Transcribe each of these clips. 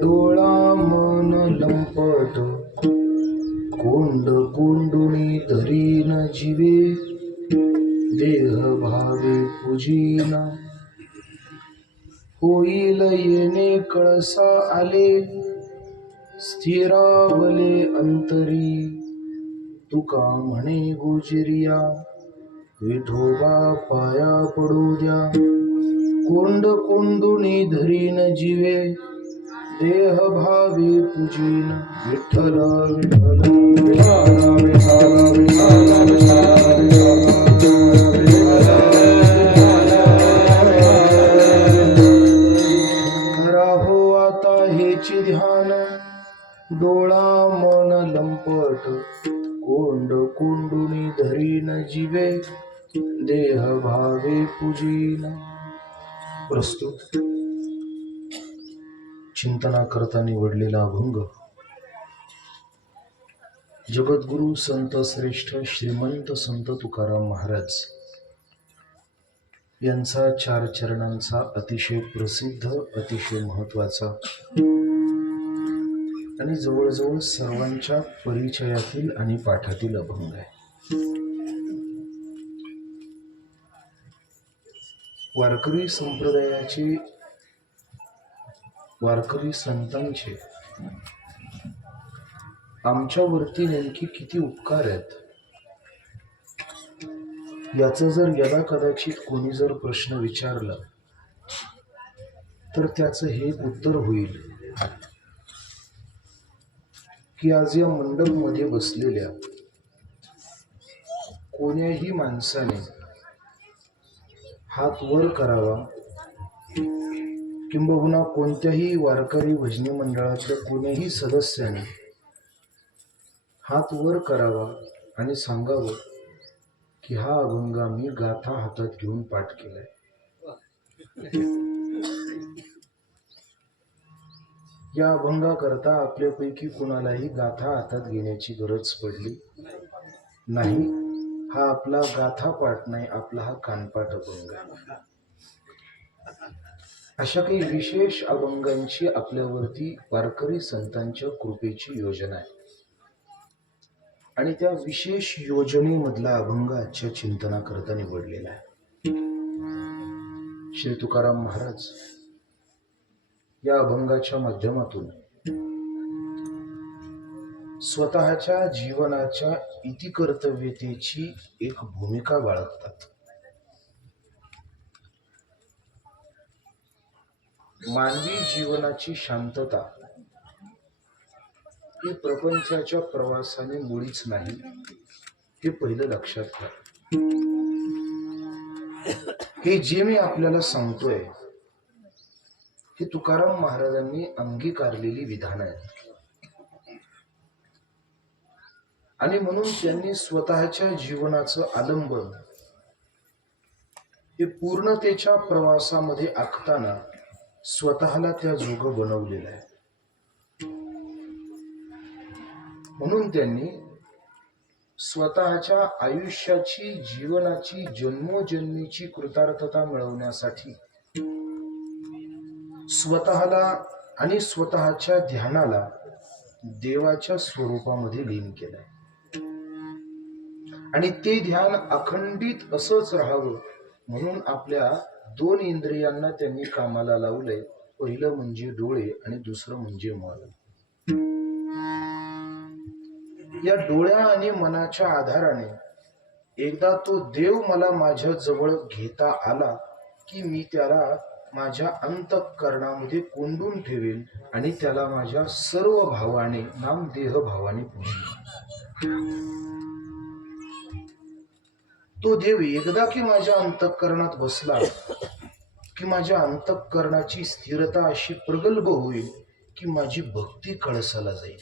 डोळा मन लंपट कोंड कोंडुनी धरीन जीवे देह भावे पूजीना होईल येणे कळसा आले स्थिरावले अंतरी तुका म्हणे गुजरिया विठोबा पाया पडू द्या कोंड कोंडुनी धरीन जीवे देह भावे पूजीन विठ्ठल विठ्ठल विठ्ठल विठ्ठल राहो आता हेची ध्यान डोळा मन लंपट कोंड कोंडुनी धरीन जीवे देह भावे पूजीन. प्रस्तुत चिंतना करता निवडलेला अभंग जगद्गुरु संत श्रेष्ठ श्रीमंत संत तुकाराम महाराज यांचा 4 चरणांचा अतिशय प्रसिद्ध अतिशय महत्वाचा आणि जवळजवळ सर्वांच्या परिचयातील आणि पाठातील अभंग आहे. वारकरी संप्रदायाचे वारकरी संतांचे आमच्यावरती नेमकी किती उपकार आहेत याचं जर यदा कदाचित कोणी जर प्रश्न विचारला तर त्याचं हे उत्तर होईल की आज या मंडप मध्ये बसलेल्या कोण्याही माणसाने हात वर करावा किंबहुना कोणत्याही वारकरी भजनी मंडळातल्या कोण्याही सदस्याने हात वर करावा आणि सांगावं की हा अभंग मी गाथा हातात घेऊन पाठ केलाय. या अभंगाकरता आपल्यापैकी कुणालाही गाथा हातात घेण्याची गरज पडली नाही. हा आपला गाथा पाठ नाही, आपला हा कानपाठ अभंग आहे. अशा काही विशेष अभंगांची आपल्यावरती वारकरी संतांच्या कृपेची योजना आहे आणि त्या विशेष योजनेमधला अभंग आजच्या चिंतना करता निवडलेला आहे. श्री तुकाराम महाराज या अभंगाच्या माध्यमातून स्वतःच्या जीवनाच्या इतिकर्तव्यतेची एक भूमिका बाळगतात. मानवी जीवनाची शांतता ही प्रपंचाच्या प्रवासाने मुळीच नाही, हे पहिलं लक्षात घ्या. हे जे मी आपल्याला सांगतोय हे तुकाराम महाराजांनी अंगीकारलेली विधान आहेत आणि म्हणून त्यांनी स्वतःच्या जीवनाचं आलंबन हे पूर्णतेच्या प्रवासामध्ये आखताना स्वतःला त्या जोग बनवलेलं आहे. म्हणून त्यांनी स्वतःच्या आयुष्याची जीवनाची जन्मोजन्मीची कृतार्थता मिळवण्यासाठी स्वतःला आणि स्वतःच्या ध्यानाला देवाच्या स्वरूपामध्ये लीन केलंय आणि ते ध्यान अखंडित असंच राहावं म्हणून आपल्या 2 इंद्रियांना त्यांनी कामाला लावलंय. पहिलं म्हणजे डोळे आणि दुसरं म्हणजे मन. या डोळ्या आणि मनाच्या आधाराने एकदा तो देव मला माझ्या जवळ घेता आला की मी त्याला माझ्या अंतःकरणामध्ये कोंडून ठेवेल आणि त्याला माझ्या सर्व भावाने नामदेह भावाने पूजेल. तो देव एकदा की माझ्या अंतःकरणात बसला की माझ्या अंतःकरणाची स्थिरता अशी प्रगल्भ होईल की माझी भक्ती कळसाला जाईल.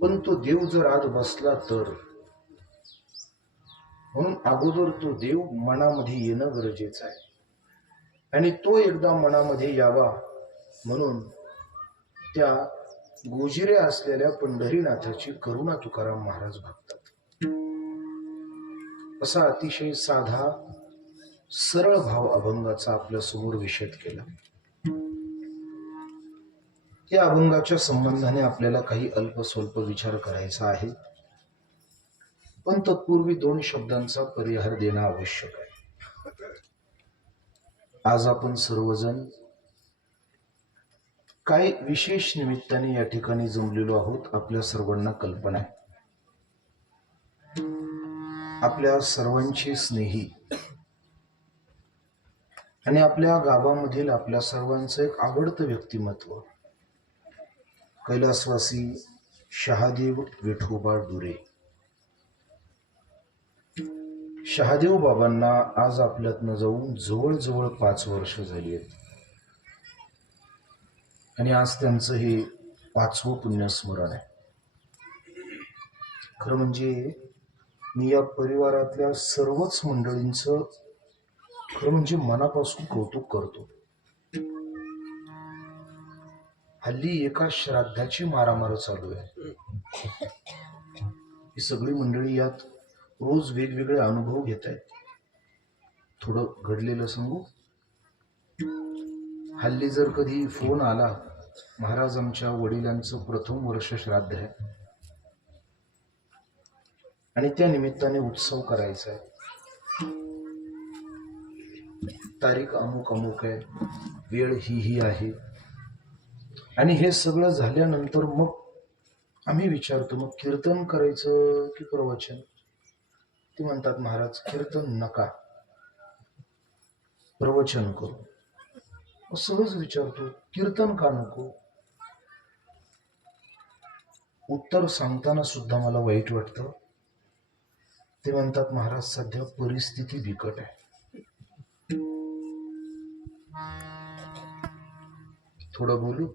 पण तो देव जर आत बसला तर, म्हणून अगोदर तो देव मनामध्ये येणं गरजेचं आहे आणि तो एकदा मनामध्ये यावा म्हणून त्या गोजिरे असलेल्या पंढरीनाथाची करुणा तुकाराम महाराज भागतात. असा अतिशय साधा सरळ भाव अभंगाचा आपल्या समोर विशद केला. या अभंगाच्या संबंधाने आपल्याला काही अल्पस्वल्प विचार करायचा आहे, पण तत्पूर्वी दोन शब्दांचा परिहार देणं आवश्यक आहे. आज आपण सर्वजण काही विशेष निमित्ताने या ठिकाणी जमलेलो आहोत. आपल्या सर्वांना कल्पना आहे, आपल्या सर्वांची स्नेही आणि आपल्या गावामधील आपल्या सर्वांचं एक आवडतं व्यक्तिमत्व कैलासवासी शहादेव विठोबा डुरे. शहादेव बाबांना आज आपल्यातनं जाऊन जवळजवळ 5 वर्ष झाली आहेत आणि आज त्यांचं हे 5वं पुण्यस्मरण आहे. खरं म्हणजे मी या परिवारातल्या सर्वच मंडळींचं खरं म्हणजे मनापासून कौतुक करतो. हल्ली एका श्राद्धाची मारामार चालू आहे. ही सगळी मंडळी यात रोज वेगवेगळे अनुभव घेत आहेत. थोडं घडलेलं सांगू. हल्ली जर कधी फोन आला, महाराज आमच्या वडिलांचं प्रथम वर्ष श्राद्ध आहे आणि त्या निमित्ताने उत्सव करायचा आहे, तारीख अमुक अमुक आहे, वेळ ही आहे, आणि हे सगळं झाल्यानंतर मग आम्ही विचारतो, मग कीर्तन करायचं की प्रवचन? ते म्हणतात, महाराज कीर्तन नका, प्रवचन करू. सहज विचारतो, कीर्तन का नको? उत्तर सांगताना सुद्धा मला वाईट वाटतं. ते म्हणतात, महाराज सध्या परिस्थिती बिकट आहे. थोडं बोलू.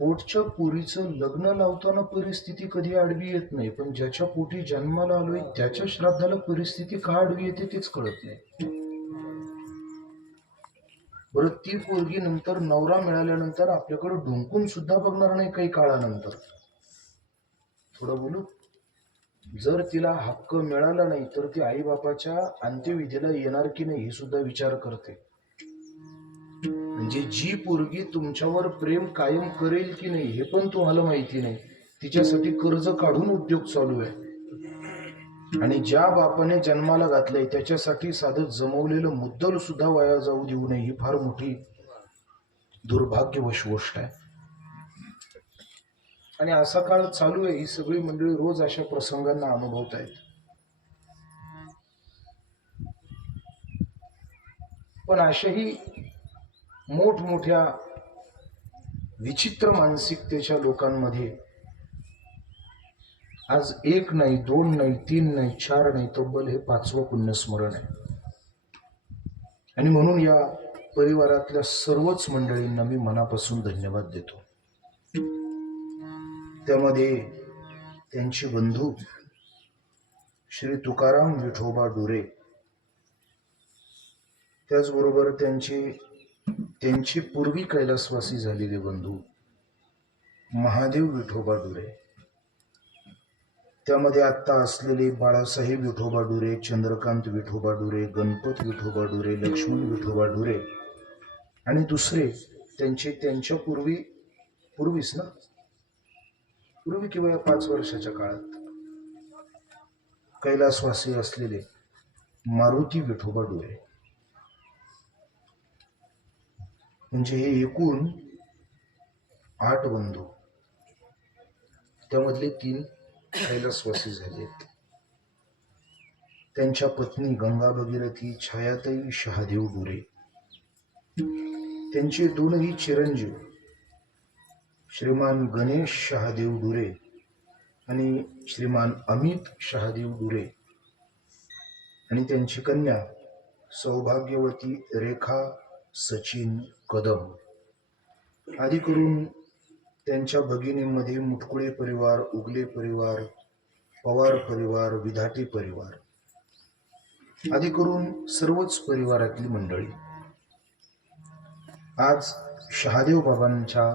पोटच्या पोरीचं लग्न लावताना परिस्थिती कधी आडवी येत नाही, पण ज्याच्या पोटी जन्माला आलोय त्याच्या श्राद्धाला परिस्थिती का आडवी येते तेच कळत नाही. बरं, ती पोरगी नंतर नवरा मिळाल्यानंतर आपल्याकडे ढुंकून सुद्धा बघणार नाही काही काळानंतर. थोडं बोलू. जर तिला हक्क मिळाला नाही तर ती आई बापाच्या अंत्यविधीला येणार की नाही हे सुद्धा विचार करते. म्हणजे जी पोरगी तुमच्यावर प्रेम कायम करेल की नाही हे पण तुम्हाला माहिती नाही. तिच्यासाठी कर्ज काढून उद्योग चालू आहे. आणि ज्या बापाने जन्माला घातलंय त्याच्यासाठी साधं जमवलेलं मुद्दल सुद्धा वाया जाऊ देऊ नये ही फार मोठी दुर्भाग्यवश गोष्ट आहे. आणि असा काळ चालू आहे. ही सगळी मंडळी रोज अशा प्रसंगांना अनुभवत आहेत. पण अशाही मोठमोठ्या विचित्र मानसिकतेच्या लोकांमध्ये आज 1 नाही, 2 नाही, 3 नाही, 4 नाही, तब्बल हे 5वं पुण्यस्मरण आहे. आणि म्हणून या परिवारातल्या सर्वच मंडळींना मी मनापासून धन्यवाद देतो. त्यामध्ये त्यांचे बंधू श्री तुकाराम विठोबा डुरे, त्याचबरोबर त्यांचे पूर्वी कैलासवासी झालेले बंधू महादेव विठोबा डुरे, त्यामध्ये आता असलेले बाळासाहेब विठोबा डुरे, चंद्रकांत विठोबा डुरे, गणपत विठोबा डुरे, लक्ष्मण विठोबा डुरे, आणि दुसरे त्यांच्या पूर्वीच ना, पूर्वी किंवा 5 वर्षाच्या काळात कैलासवासी असलेले मारुती विठोबा डुरे. म्हणजे हे एकूण 8 बंधू, त्यामधले 3 कैलासवासी झालेत. त्यांच्या पत्नी गंगा भगीरथी छायाताई शहादेव डुरे, त्यांचे 2ही चिरंजीव श्रीमान गणेश शहादेव डुरे आणि श्रीमान अमित शहादेव डुरे, आणि त्यांची कन्या सौभाग्यवती रेखा सचिन कदम, आदी करून त्यांच्या भगिनींमध्ये मुटकुळे परिवार, उगले परिवार, पवार परिवार, विधाटे परिवार, आदी करून सर्वच परिवारातली मंडळी आज शहादेव बाबांच्या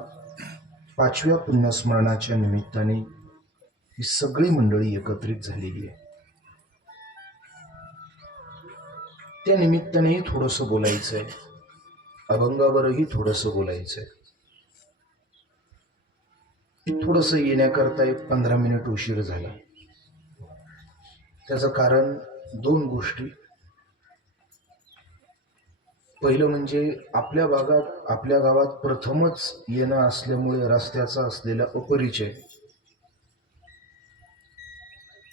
5व्या पुण्यस्मरणाच्या निमित्ताने ही सगळी मंडळी एकत्रित झालेली आहे. त्या निमित्तानेही थोडंसं बोलायचं आहे. अभंगावरही थोडस बोलायचंय. थोडस येण्याकरता 15 मिनिट उशीर झाला. त्याचं कारण दोन गोष्टी. पहिलं म्हणजे आपल्या भागात आपल्या गावात प्रथमच येणं असल्यामुळे रस्त्याचा असलेला अपरिचय,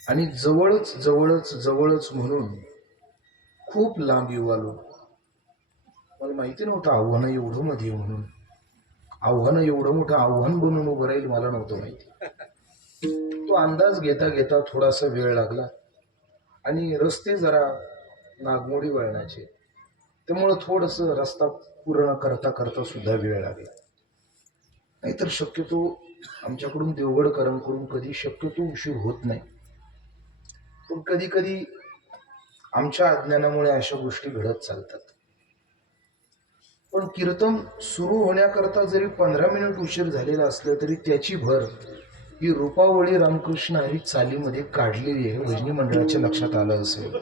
आणि जवळच जवळच जवळच म्हणून खूप लांब येऊ आलो. मला माहिती नव्हतं आव्हानं एवढं मध्ये म्हणून. आव्हानं एवढं मोठं आव्हान बनून उभं राहील मला नव्हतं माहिती. तो अंदाज घेता घेता थोडासा वेळ लागला आणि रस्ते जरा नागमोडी वळणाचे, त्यामुळं थोडस रस्ता पूर्ण करता करता सुद्धा वेळ लागला. नाहीतर शक्यतो आमच्याकडून देवगडकरांकडून कधी शक्यतो उशीर होत नाही, पण कधी कधी आमच्या अज्ञानामुळे अशा गोष्टी घडत चालतात. पण कीर्तन सुरू होण्याकरता जरी 15 मिनिट उशीर झालेला असला तरी त्याची भर ही रूपावळी रामकृष्ण हरी चालीमध्ये काढलेली आहे. भजनी मंडळाच्या लक्षात आलं असेल.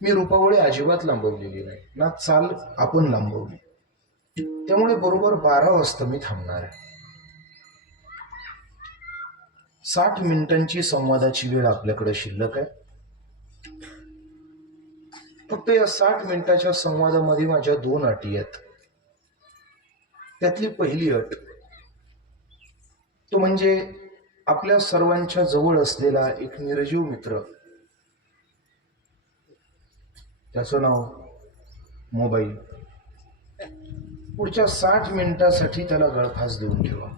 मी रूपावळी अजिबात लांबवलेली नाही ना, चाल आपण लांबवली. त्यामुळे बरोबर 12 वाजता मी थांबणार आहे. 60 मिनिटांची संवादाची वेळ आपल्याकडे शिल्लक आहे. फक्त या 60 मिनिटाच्या संवादामध्ये माझ्या 2 अटी आहेत. त्यातली पहिली अट तो म्हणजे आपल्या सर्वांच्या जवळ असलेला एक निर्जीव मित्र, त्याचं नाव मोबाईल, पुढच्या 60 मिनिटासाठी त्याला गळफास देऊन ठेवा.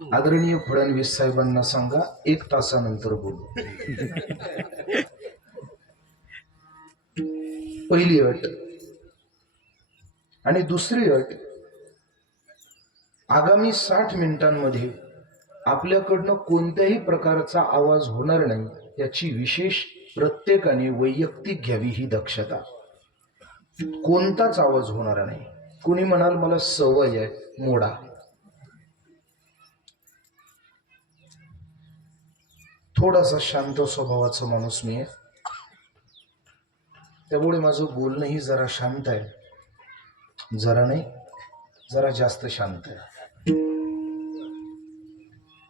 आदरणीय फडणवीस साहेबांना सांगा 1 तासानंतर बोलू. पहिली अट. आणि दुसरी अट, आगामी 60 मिनिटांमध्ये आपल्याकडनं कोणत्याही प्रकारचा आवाज होणार नाही याची विशेष प्रत्येकाने वैयक्तिक घ्यावी ही दक्षता. कोणताच आवाज होणार नाही. कोणी म्हणाल मला सवय आहे, मोडा. थोडासा शांत स्वभावाचा माणूस मी आहे, त्यामुळे माझं बोलणंही जरा शांत आहे. जरा नाही, जरा जास्त शांत आहे.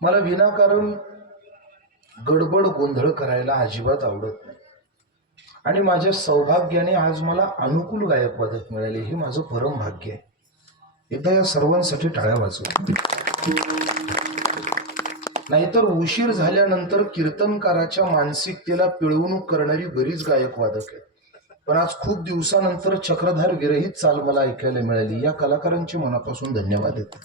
मला विनाकारण गडबड गोंधळ करायला अजिबात आवडत नाही. आणि माझ्या सौभाग्याने आज मला अनुकूल गायक वादक मिळाले, हे माझं परम भाग्य आहे. एकदा या सर्वांसाठी टाळ्या वाजवा. नाहीतर उशीर झाल्यानंतर कीर्तनकाराच्या मानसिकतेला पिळवणूक करणारी बरीच गायक वादक आहेत. पण आज खूप दिवसानंतर चक्रधार विरहित चाल मला ऐकायला मिळाली. या कलाकारांचे मनापासून धन्यवाद देतो.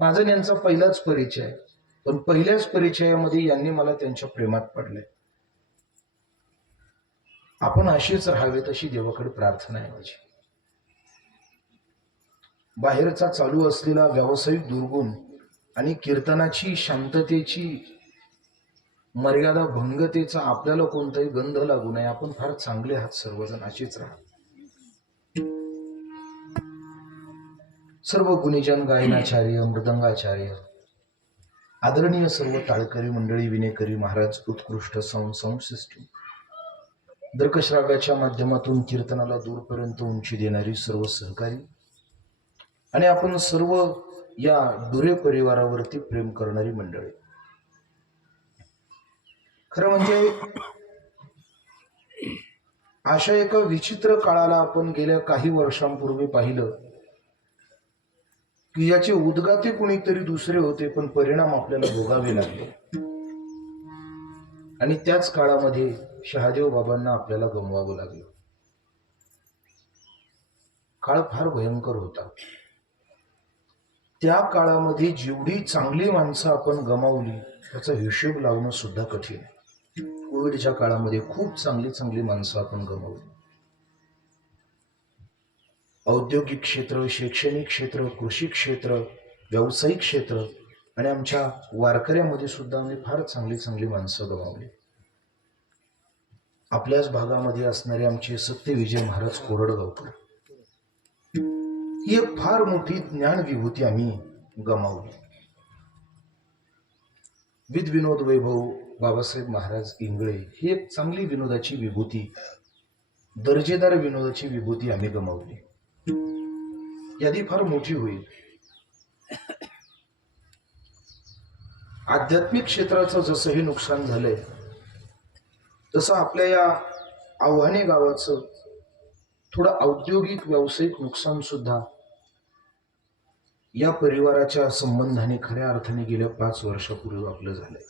माझा यांचा पहिलाच परिचय आहे, पण पहिल्याच परिचयामध्ये यांनी मला त्यांच्या प्रेमात पडले. आपण अशीच राहावे तशी देवाकडे प्रार्थना आहे माझी. बाहेरचा चालू असलेला व्यावसायिक दुर्गुण आणि कीर्तनाची शांततेची मर्यादा भंगतेचा आपल्याला कोणताही गंध लागू नये. आपण फार चांगले आहात सर्वजण, अशीच राहा. सर्व गुणीजन, गायनाचार्य, मृदंगाचार्य, आदरणीय सर्व टाळकरी मंडळी, विनेकरी महाराज, उत्कृष्ट साऊंड सिस्टीम, दर्कश्राव्याच्या माध्यमातून कीर्तनाला दूरपर्यंत उंची देणारी सर्व सहकारी, आणि आपण सर्व या डुरे परिवारावरती प्रेम करणारी मंडळी. खरं म्हणजे अशा एका विचित्र काळाला आपण गेल्या काही वर्षांपूर्वी पाहिलं की याचे उद्गाते कुणीतरी दुसरे होते, पण परिणाम आपल्याला भोगावे लागले. आणि त्याच काळामध्ये शहादेव बाबांना आपल्याला गमवावं लागलं. काळ फार भयंकर होता. त्या काळामध्ये जेवढी चांगली माणसं आपण गमावली त्याचा हिशोब लावणं सुद्धा कठीण आहे. कोविडच्या काळामध्ये खूप चांगली माणसं आपण गमावली. औद्योगिक क्षेत्र, शैक्षणिक क्षेत्र, कृषी क्षेत्र, व्यावसायिक क्षेत्र, आणि आमच्या वारकऱ्यामध्ये सुद्धा आम्ही फार चांगली माणसं गमावली. आपल्याच भागामध्ये असणारे आमचे सत्यविजय महाराज कोरडगावकर, ही एक फार मोठी ज्ञान विभूती आम्ही गमावली. विनोद वैभव बाबासाहेब महाराज इंगळे ही एक चांगली विनोदाची विभूती, दर्जेदार विनोदाची विभूती आम्ही गमावली. यादी फार मोठी होईल. आध्यात्मिक क्षेत्राचं जसंही नुकसान झालंय तसं आपल्या या आव्हाने गावाचं थोडं औद्योगिक व्यावसायिक नुकसान सुद्धा या परिवाराच्या संबंधाने खऱ्या अर्थाने गेल्या 5 वर्षापूर्वी आपलं झालंय.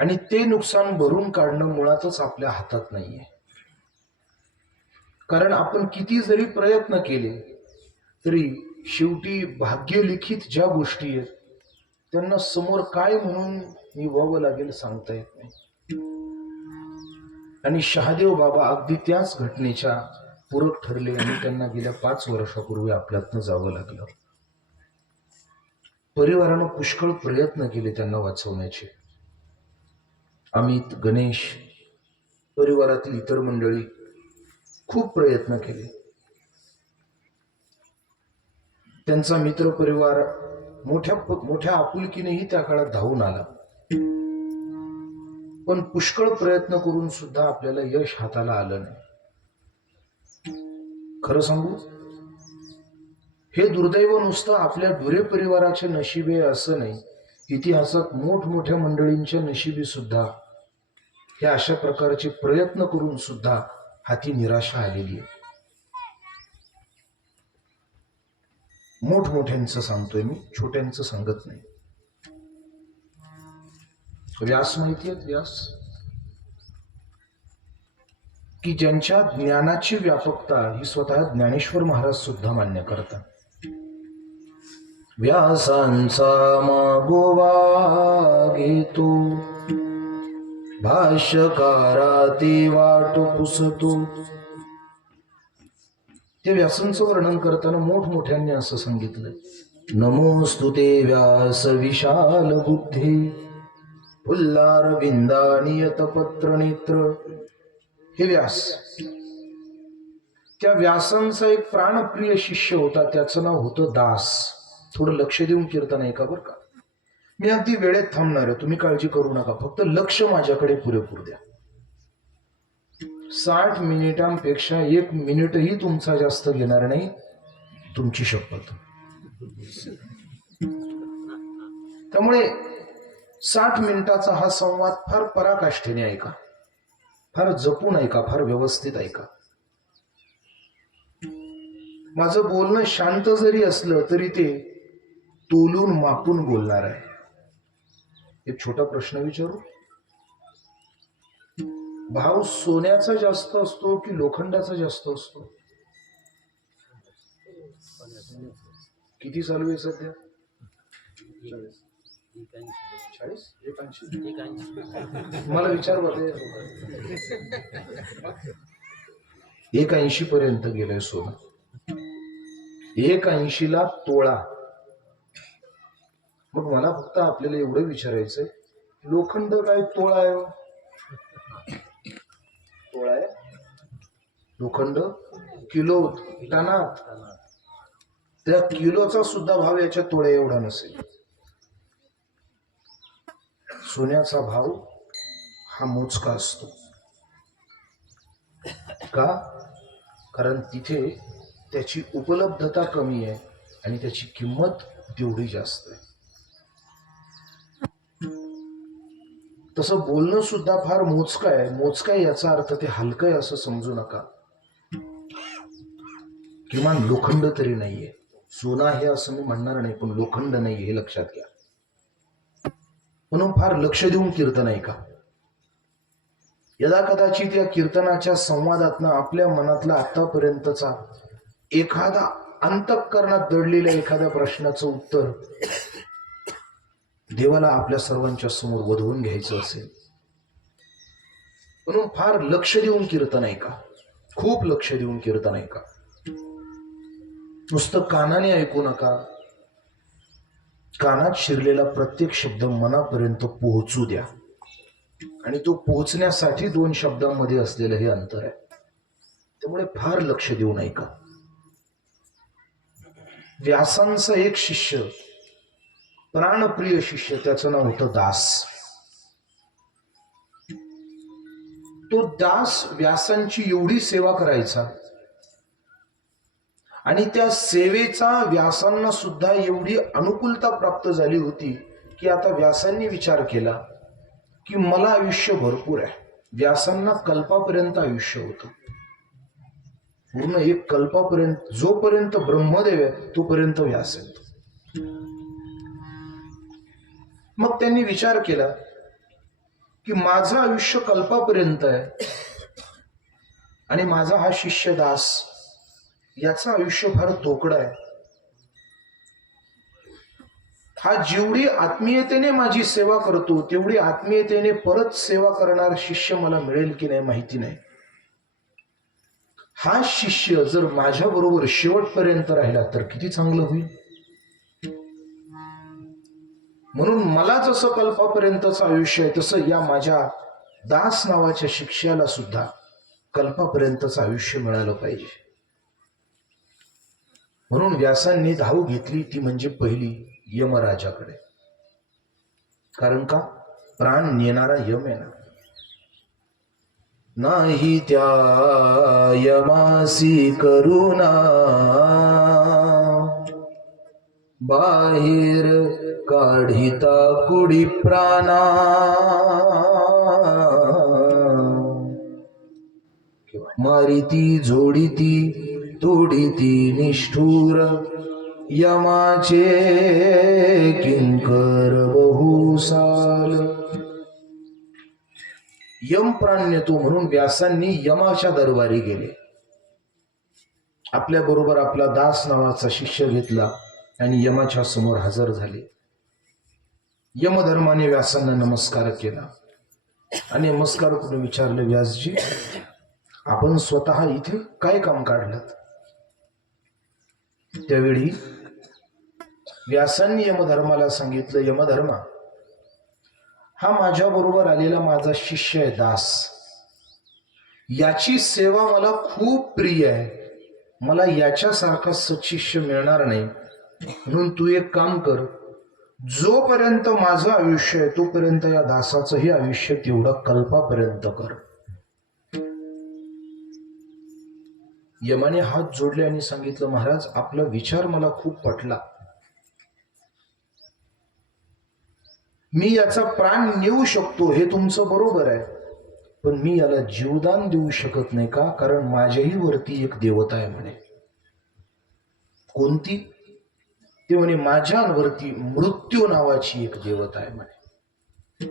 आणि ते नुकसान भरून काढणं मुळातच आपल्या हातात नाहीये. कारण आपण किती जरी प्रयत्न केले तरी शेवटी भाग्यलिखित ज्या गोष्टी आहेत त्यांना समोर काय म्हणून निभावावं लागेल सांगता येत नाही. आणि शहादेव बाबा अगदी त्याच घटनेच्या पूरक ठरले आणि त्यांना गेल्या 5 वर्षापूर्वी आपल्यातनं जावं लागलं. परिवारानं पुष्कळ प्रयत्न केले त्यांना वाचवण्याचे. अमित, गणेश, परिवारातील इतर मंडळी खूप प्रयत्न केले. त्यांचा मित्र परिवार मोठ्या आपुलकीनेही त्या काळात धावून आला. पण पुष्कळ प्रयत्न करून सुद्धा आपल्याला यश हाताला आलं नाही. खरं सांगू, हे दुर्दैव नुसतं आपल्या डुरे परिवाराचे नशिबे असं नाही. इतिहासात मोठमोठ्या मंडळींच्या नशिबी सुद्धा हे अशा प्रकारचे प्रयत्न करून सुद्धा हाती निराशा आलेली आहे. मोठमोठ्यांचं सांगतोय मी, छोट्यांचं सांगत नाही. व्यास माहिती आहेत? व्यास की ज्यांच्या ज्ञानाची व्यापकता ही स्वतः ज्ञानेश्वर महाराज सुद्धा मान्य करतात. व्यासांचा मागोवा घेतो, भाष्यकाराती वाट पुसतो. ते व्यासांचं वर्णन करताना मोठमोठ्यांनी असं सांगितलं, नमोस्तुते व्यास विशाल बुद्धी, फुल्लार विंदानियत पत्र नेत्र. हे व्यास, त्या व्यासांचा एक प्राणप्रिय शिष्य होता, त्याचं नाव होतं दास. थोडं लक्ष देऊन कीर्तन ऐका बरं का. मी अगदी वेळेत थांबणार आहे, तुम्ही काळजी करू नका, फक्त लक्ष माझ्याकडे पुरेपूर द्या. 60 मिनिटांपेक्षा 1 मिनिटही तुमचा जास्त घेणार नाही, तुमची शपथ. त्यामुळे 60 मिनिटाचा हा संवाद फार पराकाष्ठेने ऐका, फार जपून ऐका, फार व्यवस्थित ऐका. माझं बोलणं शांत जरी असलं तरी ते तोलून मापून बोलणार आहे. एक छोटा प्रश्न विचारू, भाव सोन्याचा जास्त असतो की लोखंडाचा जास्त असतो? किती चालू आहे सध्या? 40? मला विचार बघे, 81 पर्यंत गेलंय सोनं. 81ला तोळा. मग मला फक्त आपल्याला एवढं विचारायचंय, लोखंड काय तोळा आहे? तोळा आहे लोखंड? किलो टनात? त्या किलोचा सुद्धा भाव याच्या तोळ्या एवढा नसेल. सोन्याचा भाव हा मोजका असतो. का? कारण तिथे त्याची उपलब्धता कमी आहे आणि त्याची किंमत तेवढी जास्त आहे. तसं बोलणं सुद्धा फार मोजकं आहे. मोजकं आहे याचा अर्थ ते हलकं आहे असं समजू नका. किमान लोखंड तरी नाहीये. सोना हे असं मी म्हणणार नाही, पण लोखंड नाहीये हे लक्षात घ्या. म्हणून फार लक्ष देऊन कीर्तन ऐका. यदा कदाचित या कीर्तनाच्या संवादातनं आपल्या मनातला आतापर्यंतचा एखादा अंतःकरणात दडलेल्या एखाद्या प्रश्नाचं उत्तर देवाला आपल्या सर्वांच्या समोर वधवून घ्यायचं असेल, म्हणून फार लक्ष देऊन कीर्तन ऐका, खूप लक्ष देऊन कीर्तन ऐका. नुसतं कानाने ऐकू नका. कानात शिरलेला प्रत्येक शब्द मनापर्यंत पोहोचू द्या. आणि तो पोहोचण्यासाठी 2 शब्दांमध्ये असलेलं हे अंतर आहे. त्यामुळे फार लक्ष देऊन ऐका. व्यासांचा एक शिष्य प्राणप्रिय शिष्य, त्याचं नाव होतं दास. तो दास व्यासांची एवढी सेवा करायचा आणि त्या सेवेचा व्यासांना सुद्धा एवढी अनुकूलता प्राप्त झाली होती की आता व्यासांनी विचार केला की मला आयुष्य भरपूर आहे. व्यासांना कल्पापर्यंत आयुष्य होतं, पूर्ण एक कल्पापर्यंत. जोपर्यंत ब्रह्मदेव आहे तोपर्यंत व्यास आहे. मग त्यांनी विचार केला की माझं आयुष्य कल्पापर्यंत आहे आणि माझा हा शिष्य दास, याचं आयुष्य फार तोकडं आहे. हा जेवढी आत्मीयतेने माझी सेवा करतो तेवढी आत्मीयतेने परत सेवा करणार शिष्य मला मिळेल की नाही माहिती नाही. हा शिष्य जर माझ्या बरोबर शेवटपर्यंत राहिला तर किती चांगलं होईल. म्हणून मला जसं कल्पापर्यंतचं आयुष्य आहे तसं या माझ्या दास नावाच्या शिष्याला सुद्धा कल्पापर्यंतचं आयुष्य मिळालं पाहिजे. म्हणून व्यासांनी धाव घेतली, ती म्हणजे पहिली यमराजाकडे. कारण का, प्राण नेणारा यम आहे ना. नाही त्या यमासी करुणा, बाहेर काढिता कुडी प्राणा. मारिती झोडिती तोडिती निष्ठुर, यमाचे किंकर बहुसाल. यम प्राण नेतो म्हणून व्यासांनी यमाच्या दरबारी गेले. आपल्या बरोबर आपला दास नावाचा शिष्य घेतला आणि यमाच्या समोर हजर झाले. यमधर्माने व्यासांना नमस्कार केला आणि नमस्कार करून विचारले, व्यासजी आपण स्वतः इथे काय काम काढलं? त्यावेळी व्यासांनी यमधर्माला सांगितलं, यमधर्मा, हा माझ्या बरोबर आलेला माझा शिष्य आहे दास, याची सेवा मला खूप प्रिय आहे. मला याच्यासारखा सत्शिष्य मिळणार नाही. म्हणून तू एक काम कर, जोपर्यंत माझं आयुष्य आहे तोपर्यंत या दासाचंही आयुष्य तेवढं कल्पापर्यंत कर. यमाने हात जोडले आणि सांगितलं, महाराज आपला विचार मला खूप पटला. मी याचा प्राण नेऊ शकतो, हे तुमचं बरोबर आहे, पण मी याला जीवदान देऊ शकत नाही. का? कारण माझ्याही वरती एक देवता आहे म्हणे. कोणती? ते म्हणे माझ्यावरती मृत्यू नावाची एक देवता आहे म्हणे.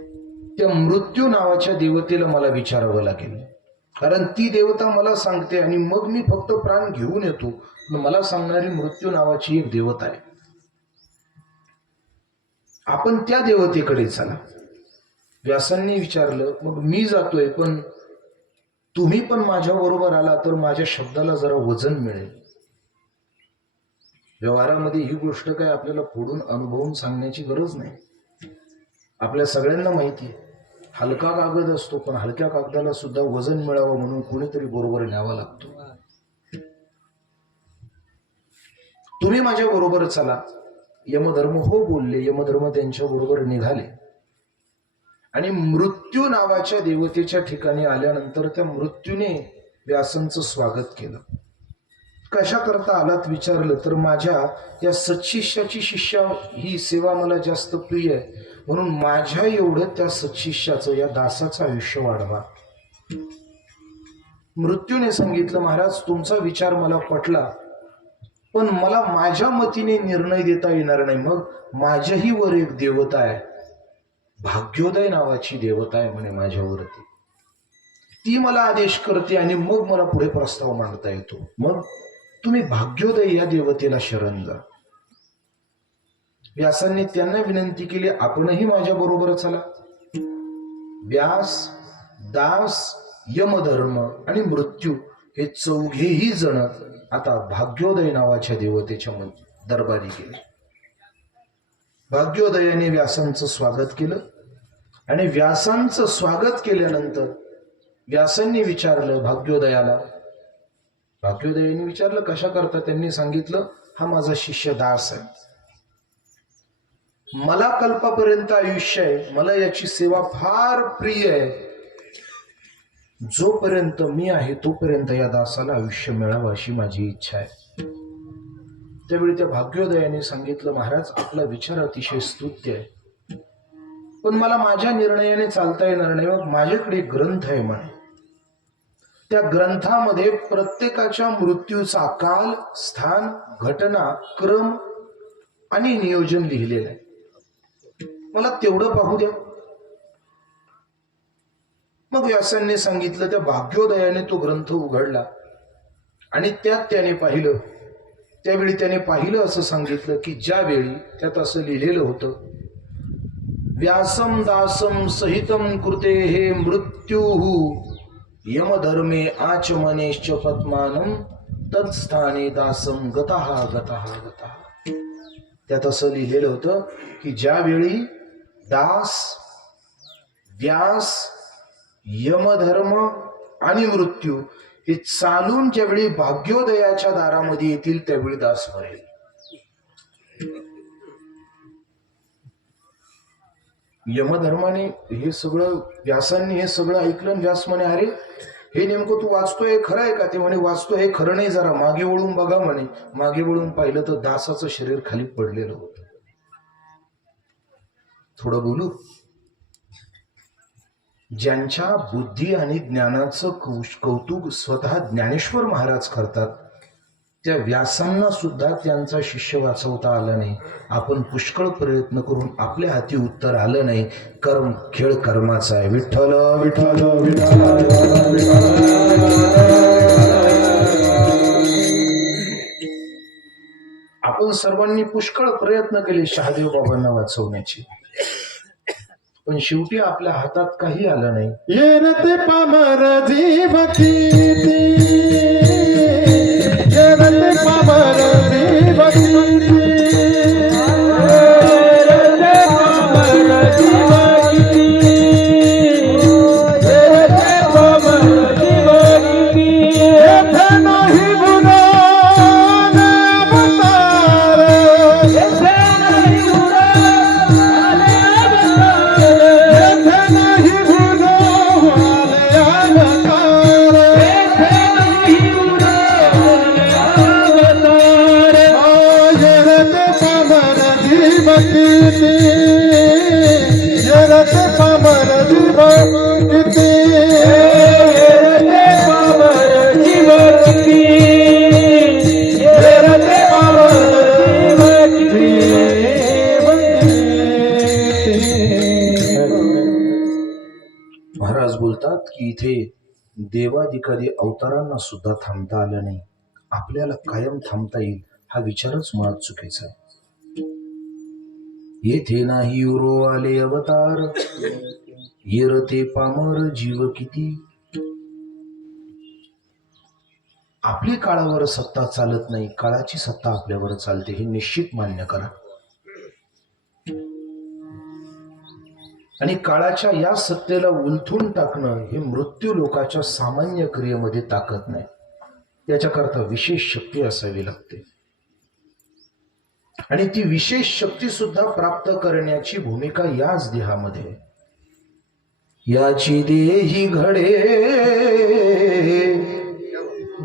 त्या मृत्यू नावाच्या देवतेला मला विचारावं लागेल, कारण ती देवता मला सांगते आणि मग मी फक्त प्राण घेऊन येतो. मला सांगणारी मृत्यू नावाची एक देवता आहे. आपण त्या देवतेकडे चला. व्यासांनी विचारलं, मग मी जातोय, पण तुम्ही पण माझ्या बरोबर आला तर माझ्या शब्दाला जरा वजन मिळेल. व्यवहारामध्ये ही गोष्ट काय आपल्याला फोडून अनुभवून सांगण्याची गरज नाही. आपल्या सगळ्यांना माहिती आहे, हलका कागद असतो, पण हलक्या कागदाला सुद्धा वजन मिळावं म्हणून कोणीतरी बरोबर न्यावा लागतो. तुम्ही माझ्या बरोबर चला. यमधर्म हो बोलले. यमधर्म त्यांच्या बरोबर निघाले आणि मृत्यू नावाच्या देवतेच्या ठिकाणी आल्यानंतर त्या मृत्यूने व्यासांचं स्वागत केलं. कशा करता आलात विचारलं तर माझ्या या सत्शिष्याची शिष्या ही सेवा मला जास्त प्रिय आहे, म्हणून माझ्या एवढं त्या सत्शिष्याचं, या दासाचं आयुष्य वाढवा. मृत्यूने सांगितलं, महाराज तुमचा विचार मला पटला, पण मला माझ्या मतीने निर्णय देता येणार नाही. मग माझ्याही वर एक देवता आहे, भाग्योदय नावाची देवता आहे म्हणे माझ्यावरती. ती मला आदेश करते आणि मग मला पुढे प्रस्ताव मांडता येतो. मग तुम्ही भाग्योदय या देवतेला शरण जा. व्यासांनी त्यांना विनंती केली, आपणही माझ्या बरोबर चला. व्यास, दास, यमधर्म आणि मृत्यू हे चौघेही जण आता भाग्योदय नावाच्या देवतेच्या दरबारी गेले. भाग्योदयाने व्यासांचं स्वागत केलं आणि व्यासांचं स्वागत केल्यानंतर व्यासांनी विचारलं भाग्योदयाला. भाग्योदयाने विचारलं, कशा करता? त्यांनी सांगितलं, हा माझा शिष्य दास आहे. मला कल्पापर्यंत आयुष्य आहे, मला याची सेवा फार प्रिय आहे. जोपर्यंत मी आहे तोपर्यंत या दासाला आयुष्य मिळावं अशी माझी इच्छा आहे. त्यावेळी त्या भाग्योदयाने सांगितलं, महाराज आपला विचार अतिशय स्तुत्य आहे, पण मला माझ्या निर्णयाने चालता येणार नाही. मग माझ्याकडे एक ग्रंथ आहे म्हणे, त्या ग्रंथामध्ये प्रत्येकाच्या मृत्यूचा काल, स्थान, घटना, क्रम आणि नियोजन लिहिलेलं आहे. मला तेवढं पाहू द्या. मग व्यासांनी सांगितलं, त्या भाग्योदयाने तो ग्रंथ उघडला आणि त्यात त्याने पाहिलं. त्यावेळी त्याने पाहिलं असं सांगितलं की ज्यावेळी त्यात असं लिहिलेलं होतं, व्यासम दासम सहितम कृते हे मृत्युहु यमधर्मे आचमनेश्च पद्मानम तत्स्थाने दासम गतः गतः गतः. त्यात असं लिहिलेलं होतं की ज्यावेळी दास, व्यास, यमधर्म आणि मृत्यू हे चालून ज्यावेळी भाग्योदयाच्या दारामध्ये येतील त्यावेळी दास मरेल. यमधर्माने हे सगळं, व्यासांनी हे सगळं ऐकलं. व्यास म्हणे, अरे हे नेमकं तू वाचतोय खरं आहे का? ते म्हणे, वाचतो हे खरं नाही, जरा मागे वळून बघा म्हणे. मागे वळून पाहिलं तर दासाचं शरीर खाली पडलेलं होतं. थोडं बोलू. ज्यांच्या बुद्धी आणि ज्ञानाचं कौतुक स्वतः ज्ञानेश्वर महाराज करतात, त्या व्यासांना सुद्धा त्यांचा शिष्य वाचवता आला नाही. आपण पुष्कळ प्रयत्न करून आपल्या हाती उत्तर आलं नाही. कर्म, खेळ कर्माचा आहे. विठ्ठल विठ्ठल विठ्ठल. आपण सर्वांनी पुष्कळ प्रयत्न केले शहादेव बाबांना वाचवण्याचे, पण शेवटी आपल्या हातात काही आलं नाही. येरते पामर जीवती, येरते पामर जीवती, येरते पामर जीवती, येरते पामर जीवती. येथे नाही गुना अवतार, येथे नाही गुना महाराज बोलतात की इथे देवादिकादी अवतारांना सुद्धा थांबता आलं नाही. आपल्याला कायम थांबता येईल हा विचारच मुळात चुकीचा आहे. येथे नाही उरो आले अवतार, येरते पामर जीव किती. आपली काळावर सत्ता चालत नाही, काळाची सत्ता आपल्यावर चालते, हे निश्चित मान्य करा. आणि काळाच्या या सत्तेला उलथून टाकणं हे मृत्यू लोकाच्या सामान्य क्रियेमध्ये ताकद नाही. याच्याकरता विशेष शक्ती असावी लागते, आणि ती विशेष शक्ती सुद्धा प्राप्त करण्याची भूमिका याच देहामध्ये. याची देही घडे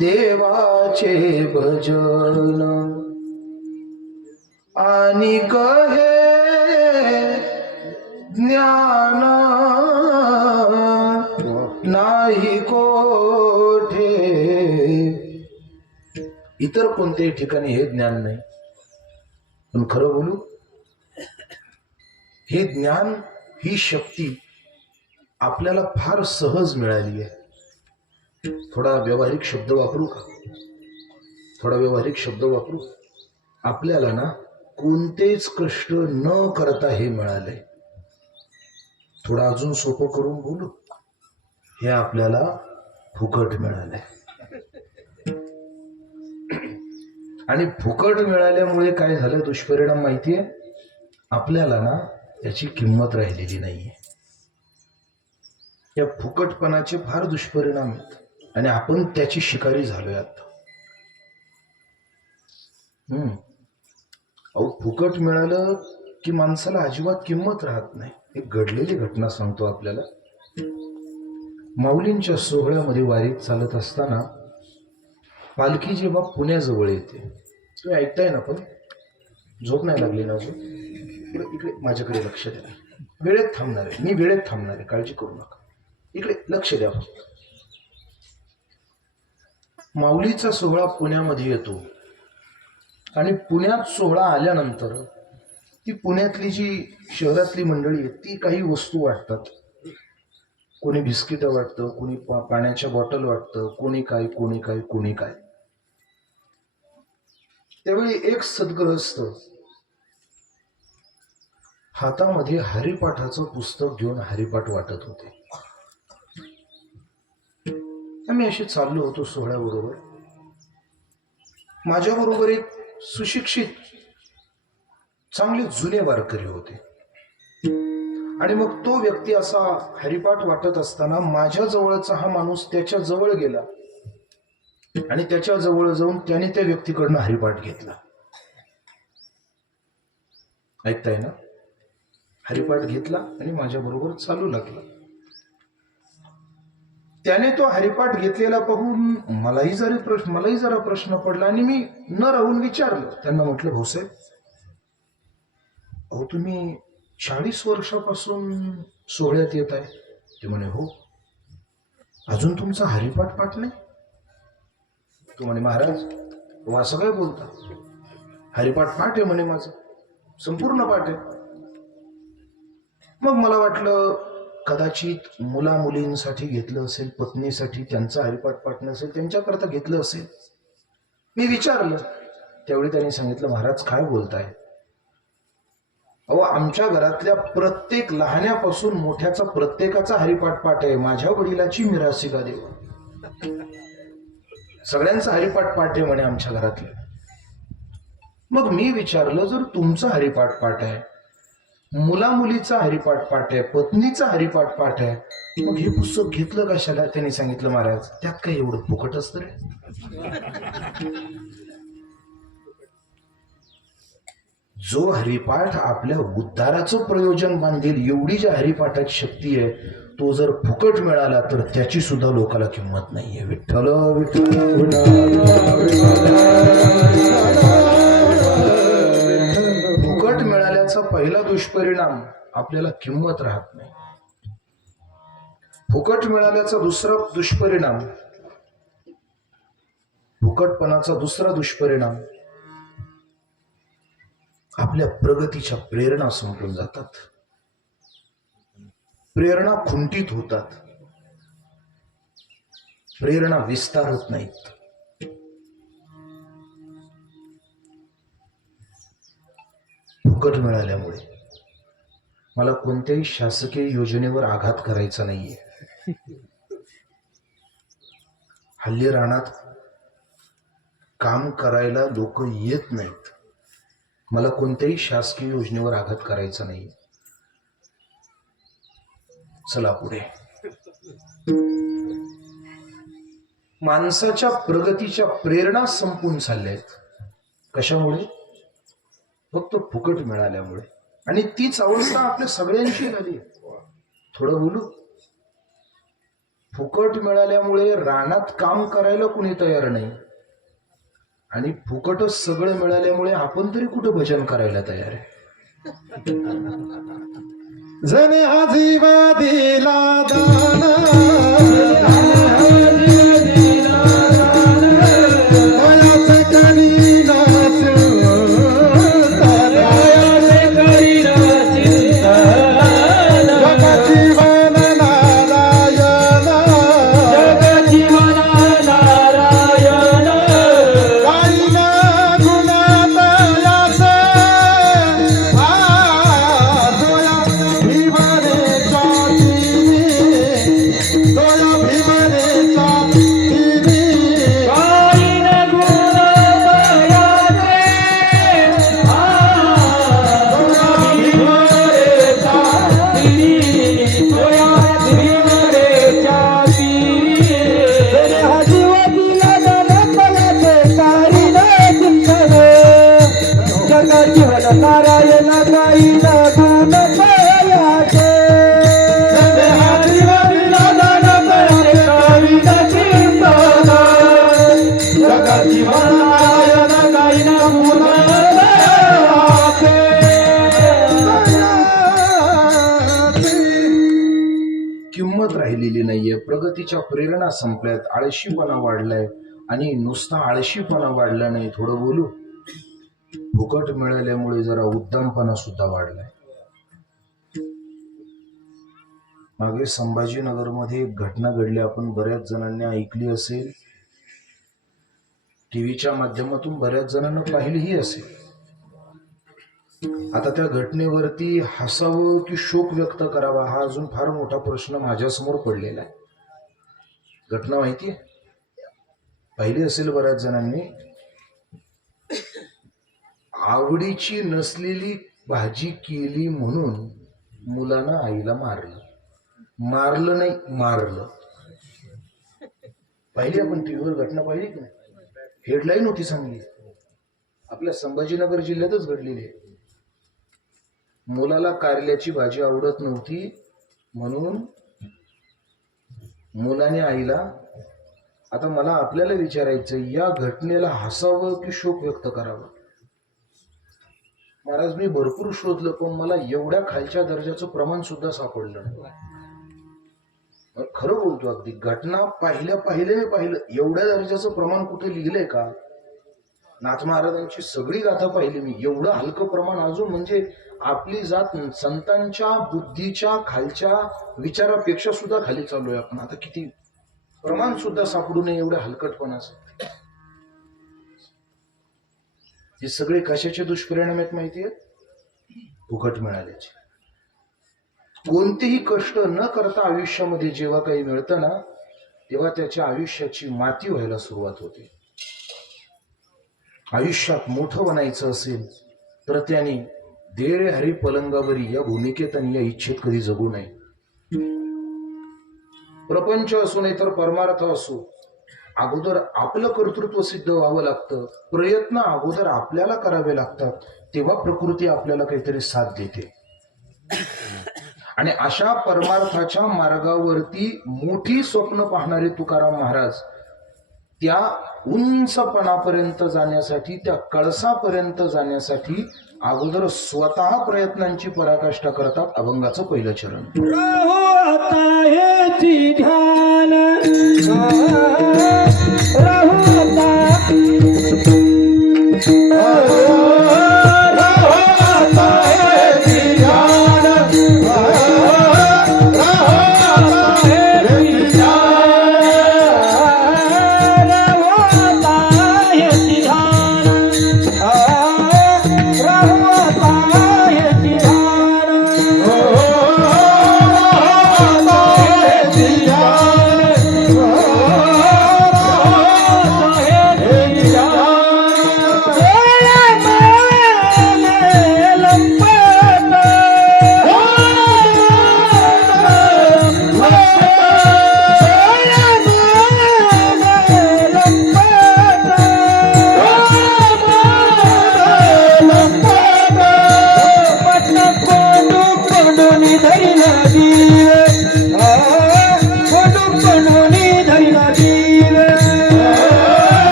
देवाचे भजन, आणि कहे ज्ञान नाही कोठे. इतर कोणत्याही ठिकाणी हे ज्ञान नाही. पण खरं बोलू, हे ज्ञान, ही शक्ती आपल्याला फार सहज मिळाली आहे. थोडा व्यावहारिक शब्द वापरू का? थोडा व्यावहारिक शब्द वापरू. आपल्याला ना कोणतेच कष्ट न करता हे मिळाले. थोडं अजून सोपं करून बोलू, हे आपल्याला फुकट मिळालंय. आणि फुकट मिळाल्यामुळे काय झालं दुष्परिणाम माहितीये? आपल्याला ना त्याची किंमत राहिलेली नाहीये. या फुकटपणाचे फार दुष्परिणाम आहेत आणि आपण त्याची शिकारी झालोय आता. अहो, फुकट मिळालं की माणसाला अजिबात किंमत राहत नाही. एक घडलेली घटना सांगतो आपल्याला. माऊलींच्या सोहळ्यामध्ये वारीत चालत असताना पालखी जेव्हा पुण्याजवळ येते, तुम्ही ऐकताय ना, पण झोप नाही लागली ना अजून? इकडे इकडे माझ्याकडे लक्ष द्या. वेळेत थांबणार आहे मी, वेळेत थांबणार आहे, काळजी करू नका. इकडे लक्ष द्या. माऊलीचा सोहळा पुण्यामध्ये येतो आणि पुण्यात सोहळा आल्यानंतर ती पुण्यातली जी शहरातली मंडळी आहे ती काही वस्तू वाटतात. कोणी बिस्किट वाटतं, कोणी पाण्याच्या बॉटल वाटतं, कोणी काय कोणी काय कोणी काय. त्यावेळी एक सद्गृहस्थ हातामध्ये हरिपाठाचं पुस्तक घेऊन हरिपाठ वाटत होते. आम्ही असे चाललो होतो सोहळ्याबरोबर. माझ्याबरोबर एक सुशिक्षित चांगले जुने वारकरी होते आणि मग तो व्यक्ती असा हरिपाठ वाटत असताना माझ्या जवळचा हा माणूस त्याच्या जवळ गेला आणि त्याच्या जवळ जाऊन त्याने त्या व्यक्तीकडनं हरिपाठ घेतला. ऐकताय ना? हरिपाठ घेतला आणि माझ्या बरोबर चालू लागला. त्याने तो हरिपाठ घेतलेला पाहून मलाही जरा प्रश्न पडला आणि मी न राहून विचारलं. त्यांना म्हटलं, भाऊसाहेब, अहो तुम्ही 40 वर्षापासून सोहळ्यात येत आहे? ते म्हणे, हो. अजून तुमचा हरिपाठ पाठ नाही? तो म्हणे, महाराज व असं काय बोलता? हरिपाठ पाठ आहे म्हणे, माझं संपूर्ण पाठ आहे. मग मला वाटलं कदाचित मुला मुलींसाठी घेतलं असेल, पत्नीसाठी त्यांचा हरिपाठ पाठ नसेल, त्यांच्याकरता घेतलं असेल. मी विचारलं. त्यावेळी त्यांनी सांगितलं, महाराज काय बोलताय? अहो आमच्या घरातल्या प्रत्येक लहान्यापासून मोठ्याचा प्रत्येकाचा हरिपाठ पाठ आहे. माझ्या वडिलाची मिरासिका देव, सगळ्यांचा हरिपाठ पाठ आहे म्हणे आमच्या घरातल्या. मग मी विचारलं, जर तुमचा हरिपाठ पाठ आहे, मुला मुलीचा हरिपाठ पाठ आहे, पत्नीचा हरिपाठ पाठ आहे, मग हे पुस्तक घेतलं कशाला? त्यांनी सांगितलं, महाराज त्यात काही एवढं फुकट असतं रे? जो हरिपाठ आपल्या उद्धाराचं प्रयोजन बांधेल एवढी ज्या हरिपाठाची शक्ती आहे, तो जर फुकट मिळाला तर त्याची सुद्धा लोकाला किंमत नाहीये. विठ्ठल विठ्ठल. फुकट मिळाल्याचा पहिला दुष्परिणाम आपल्याला किंमत राहत नाही. फुकट मिळाल्याचा दुसरा दुष्परिणाम, फुकटपणाचा दुसरा दुष्परिणाम, आपल्या प्रगतीच्या प्रेरणा संपून जातात, प्रेरणा खुंटीत होतात, प्रेरणा विस्तारत नाहीत. फुकट मिळाल्यामुळे मला कोणत्याही शासकीय योजनेवर आघात करायचा नाहीये. हल्ली रानात काम करायला लोक येत नाहीत. मला कोणत्याही शासकीय योजनेवर आघात करायचा नाही. चला पुढे. माणसाच्या प्रगतीच्या प्रेरणा संपून चालल्यात. कशामुळे? फक्त फुकट मिळाल्यामुळे. आणि तीच अवस्था आपल्या सगळ्यांची झाली. थोडं बोलू. फुकट मिळाल्यामुळे रानात काम करायला कुणी तयार नाही आणि फुकटच सगळं मिळाल्यामुळे आपण तरी कुठं भजन करायला तयार आहे. जने आजीवा दिला दाना Thank you. हिंमत राहिलेली नाहीये, प्रगतीच्या प्रेरणा संपल्यात, आळशीपणा वाढलाय. आणि नुसता आळशीपणा वाढला नाही, थोडं बोलू, फुकट मिळाल्यामुळे जरा उद्दामपणा सुद्धा वाढलाय. मागे संभाजीनगरमध्ये एक घटना घडली, आपण बऱ्याच जणांनी ऐकली असेल, टीव्हीच्या माध्यमातून बऱ्याच जणांना पाहिलीही असेल. आता त्या घटनेवरती हसावं की शोक व्यक्त करावा हा अजून फार मोठा प्रश्न माझ्यासमोर पडलेला आहे. घटना माहितीये, पाहिली असेल बऱ्याच जणांनी. आवडीची नसलेली भाजी केली म्हणून मुलानं आईला मारलं. मारलं नाही, मारलं. पाहिली आपण टीव्हीवर घटना, पाहिली की नाही? हेडलाईन होती चांगली, आपल्या संभाजीनगर जिल्ह्यातच घडलेली आहे. मुलाला कारल्याची भाजी आवडत नव्हती म्हणून मुलाने आईला. आता मला आपल्याला विचारायचं, या घटनेला हसावं की शोक व्यक्त करावा? महाराज, मी भरपूर शोधलं पण मला एवढ्या खालच्या दर्जाचं प्रमाण सुद्धा सापडलं नाही. खरं बोलतो, अगदी घटना पाहिल्या मी पाहिलं, एवढ्या दर्जाचं प्रमाण कुठे लिहिलंय का? नाथ महाराजांची सगळी गाथा पाहिली मी, एवढं हलकं प्रमाण अजून, म्हणजे आपली जात संतांच्या बुद्धीच्या खालच्या विचारापेक्षा सुद्धा खाली चालू आहे आपण. आता किती प्रमाण सुद्धा सापडू नये एवढ्या हलकटपणाचं. हे सगळे कशाचे दुष्परिणाम आहेत माहितीये? फुकट मिळाल्याचे. कोणतेही कष्ट न करता आयुष्यामध्ये जेव्हा काही मिळतं ना, तेव्हा त्याच्या आयुष्याची माती व्हायला सुरुवात होते. आयुष्यात मोठं बनायचं असेल तर त्याने दे रे हरी पलंगावरी या भूमिकेत आणि या इच्छेत कधी जगू नये. प्रपंच असो नाही तर परमार्थ असो, अगोदर आपलं कर्तृत्व सिद्ध व्हावं लागतं. प्रयत्न अगोदर आपल्याला करावे लागतात, तेव्हा प्रकृती आपल्याला काहीतरी साथ देते. आणि अशा परमार्थाच्या मार्गावरती मोठी स्वप्न पाहणारे तुकाराम महाराज त्या उंचपणापर्यंत जाण्यासाठी, त्या कळसापर्यंत जाण्यासाठी अगोदर स्वतः प्रयत्नांची पराकाष्ठा करतात. अभंगाचं पहिलं चरण. राहो आता हेची ध्यान, राहो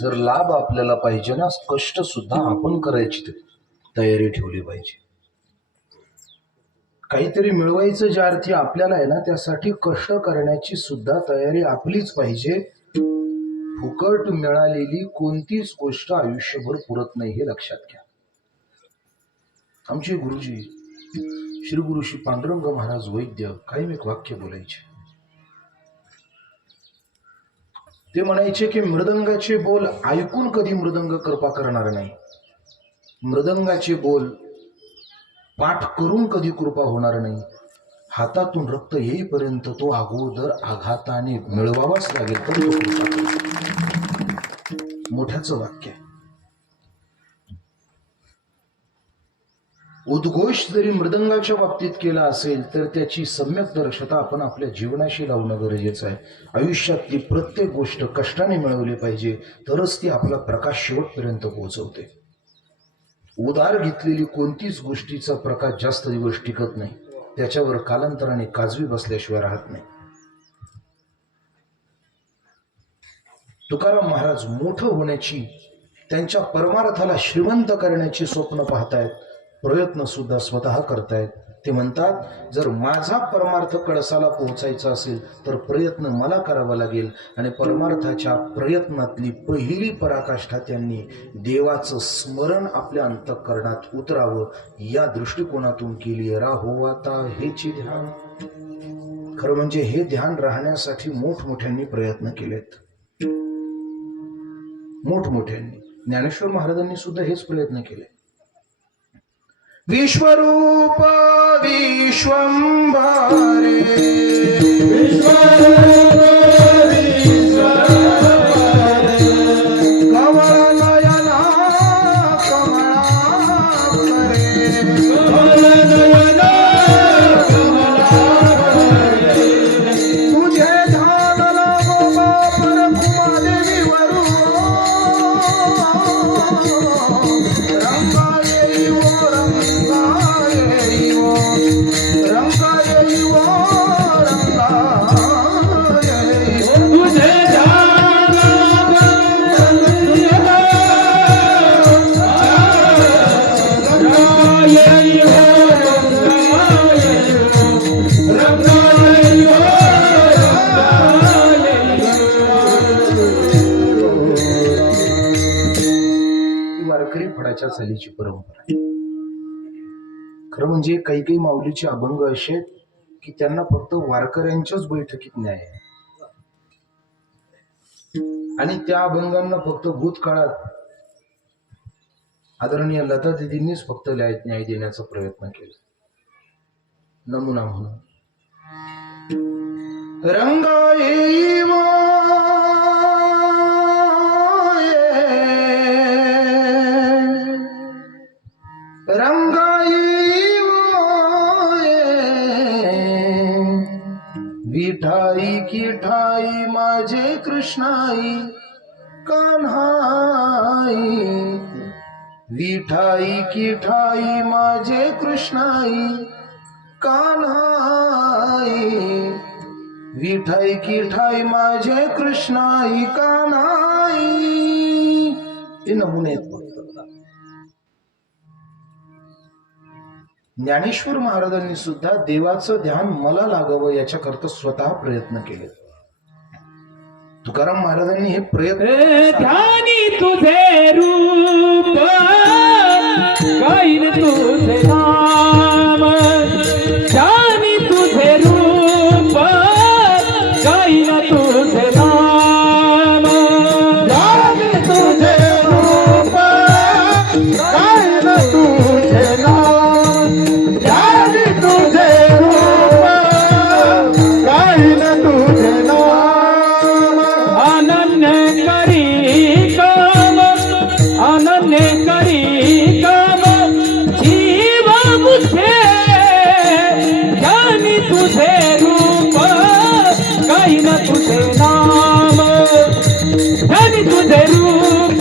जर लाभ आपल्याला पाहिजे ना, कष्ट सुद्धा आपण करायची तयारी ठेवली पाहिजे. काहीतरी मिळवायचं ज्या अर्थी आपल्याला आहे ना, त्यासाठी कष्ट करण्याची सुद्धा तयारी आपलीच पाहिजे. फुकट मिळालेली कोणतीच गोष्ट आयुष्यभर पुरत नाही, हे लक्षात घ्या. आमचे गुरुजी श्री गुरु श्री पांडुरंग महाराज वैद्य काही एक वाक्य बोलायचे. ते म्हणायचे की मृदंगाचे बोल ऐकून कधी मृदंग कृपा करणार नाही, मृदंगाचे बोल पाठ करून कधी कृपा होणार नाही. हातातून रक्त येईपर्यंत तो अगोदर आघाताने मिळवावाच लागेल तर तो कृपा करेल. मोठ्याचं वाक्य आहे. उद्घोष जरी मृदंगाच्या बाबतीत केला असेल तर त्याची सम्यक दर्शता आपण आपल्या जीवनाशी लावणं गरजेचं आहे. आयुष्यातली प्रत्येक गोष्ट कष्टाने मिळवली पाहिजे, तरच ती आपला प्रकाश शेवटपर्यंत पोहोचवते. उधार घेतलेली कोणतीच गोष्टीचा प्रकाश जास्त दिवस टिकत नाही, त्याच्यावर कालांतराने काजवी बसल्याशिवाय राहत नाही. तुकाराम महाराज मोठं होण्याची, त्यांच्या परमार्थाला श्रीमंत करण्याची स्वप्न पाहतायत, प्रयत्न सुद्धा स्वतः करतायत. ते म्हणतात, जर माझा परमार्थ कळसाला पोहोचायचा असेल तर प्रयत्न मला करावा लागेल. आणि परमार्थाच्या प्रयत्नातली पहिली पराकाष्ठा त्यांनी देवाचं स्मरण आपल्या अंतःकरणात उतरावं या दृष्टिकोनातून केली. राहो आता हेची ध्यान. खरं म्हणजे हे ध्यान राहण्यासाठी मोठमोठ्यांनी प्रयत्न केलेत, मोठमोठ्यांनी. ज्ञानेश्वर महाराजांनी सुद्धा हेच प्रयत्न केले. विश्वरूप विश्वंभरे कमलनयना कमलाकरे तुझे ध्यान लागो बापर कुमादेवी वरू रंगा येईवो रंगा येईवो रंगा येईवो रंगा येईवो तुझे ध्यान ही वारकरी फडाच्या चालीची परंपरा आहे. खरं म्हणजे काही काही माऊलीचे अभंग असे आहेत की त्यांना फक्त वारकऱ्यांच्याच बैठकीत न्याय आहे. आणि त्या अभंगांना फक्त भूतकाळात आदरणीय लता दिदींनीच फक्त न्याय देण्याचा प्रयत्न केला. नमुना म्हणून रंगा येईवो रंगा येईवो विठाई की ठाई माझे कृष्णाई कान्हाई विठाई की ठाई माझे कृष्णाई कान्हाई विठाई की ठाई माझे कृष्णाई कान्हाई. हे नमुने आहेत फक्त. ज्ञानेश्वर महाराजांनी सुद्धा देवाचं ध्यान मला लागावं याच्याकरता स्वतः प्रयत्न केले. तुकाराम महाराजांनी हे प्रयत्न ध्यानी तुझे रूप गाईन तुझे नाम ध्यानी तुझे रूप गाईन तुझे नाम ध्यानी तुझे रूप गाईन तुझे नाम ध्यानी तुझे रूप गाईन तुझे नाम अनन्य करी काम अनन्य करी काम जीव बुद्धे ध्यानी तुझे रूप गाईन तुझे नाम ध्यानी तुझे रूप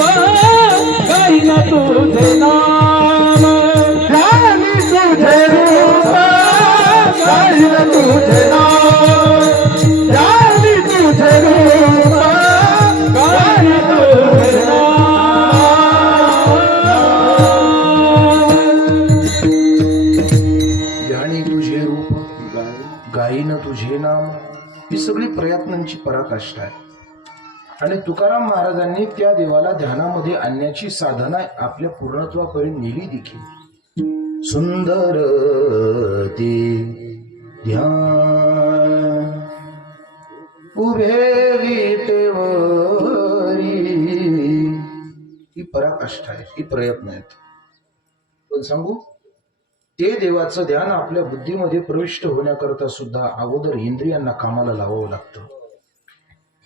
गाईन तुझे नाम ध्यानी तुझे रूप गाईन तुझे नाम ध्यानी तुझे रूप गाईन तुझे ध्यानी तुझे रूप गाईन तुझे नाम ही सगळी प्रयत्नांची पराकाष्ठा आहे. आणि तुकाराम महाराजांनी त्या देवाला ध्यानामध्ये आणण्याची साधना आपल्या पूर्णत्वापर्यंत नेली देखील. सुंदर ते ध्यान उभे विटेवरी ही पराकाष्ठा आहे, ही प्रयत्न आहेत. पण सांगू ते देवाचं ध्यान आपल्या बुद्धीमध्ये प्रविष्ट होण्याकरता सुद्धा अगोदर इंद्रियांना कामाला लावावं लागतं.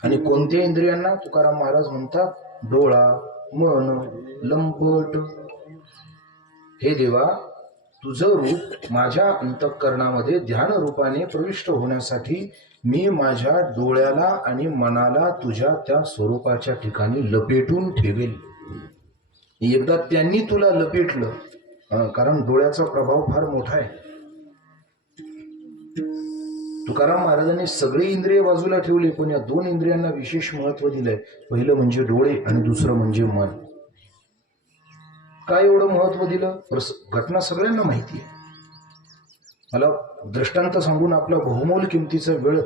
आणि कोणत्या इंद्रियांना? तुकाराम महाराज म्हणतात, डोळा, मन, लंपट. हे देवा, तुझं रूप माझ्या अंतःकरणामध्ये ध्यान रूपाने प्रविष्ट होण्यासाठी मी माझ्या डोळ्याला आणि मनाला तुझ्या त्या स्वरूपाच्या ठिकाणी लपेटून ठेवेल. एकदा त्यांनी तुला लपेटलं, कारण डोळ्याचा प्रभाव फार मोठा आहे. तुकाराम महाराजांनी सगळे इंद्रिय बाजूला ठेवले, पण या दोन इंद्रियांना विशेष महत्व दिलंय. पहिलं म्हणजे डोळे आणि दुसरं म्हणजे मन. काय एवढं महत्व दिलं? घटना सगळ्यांना माहिती आहे. मला दृष्टांत सांगून आपला बहुमोल किमतीचा वेळ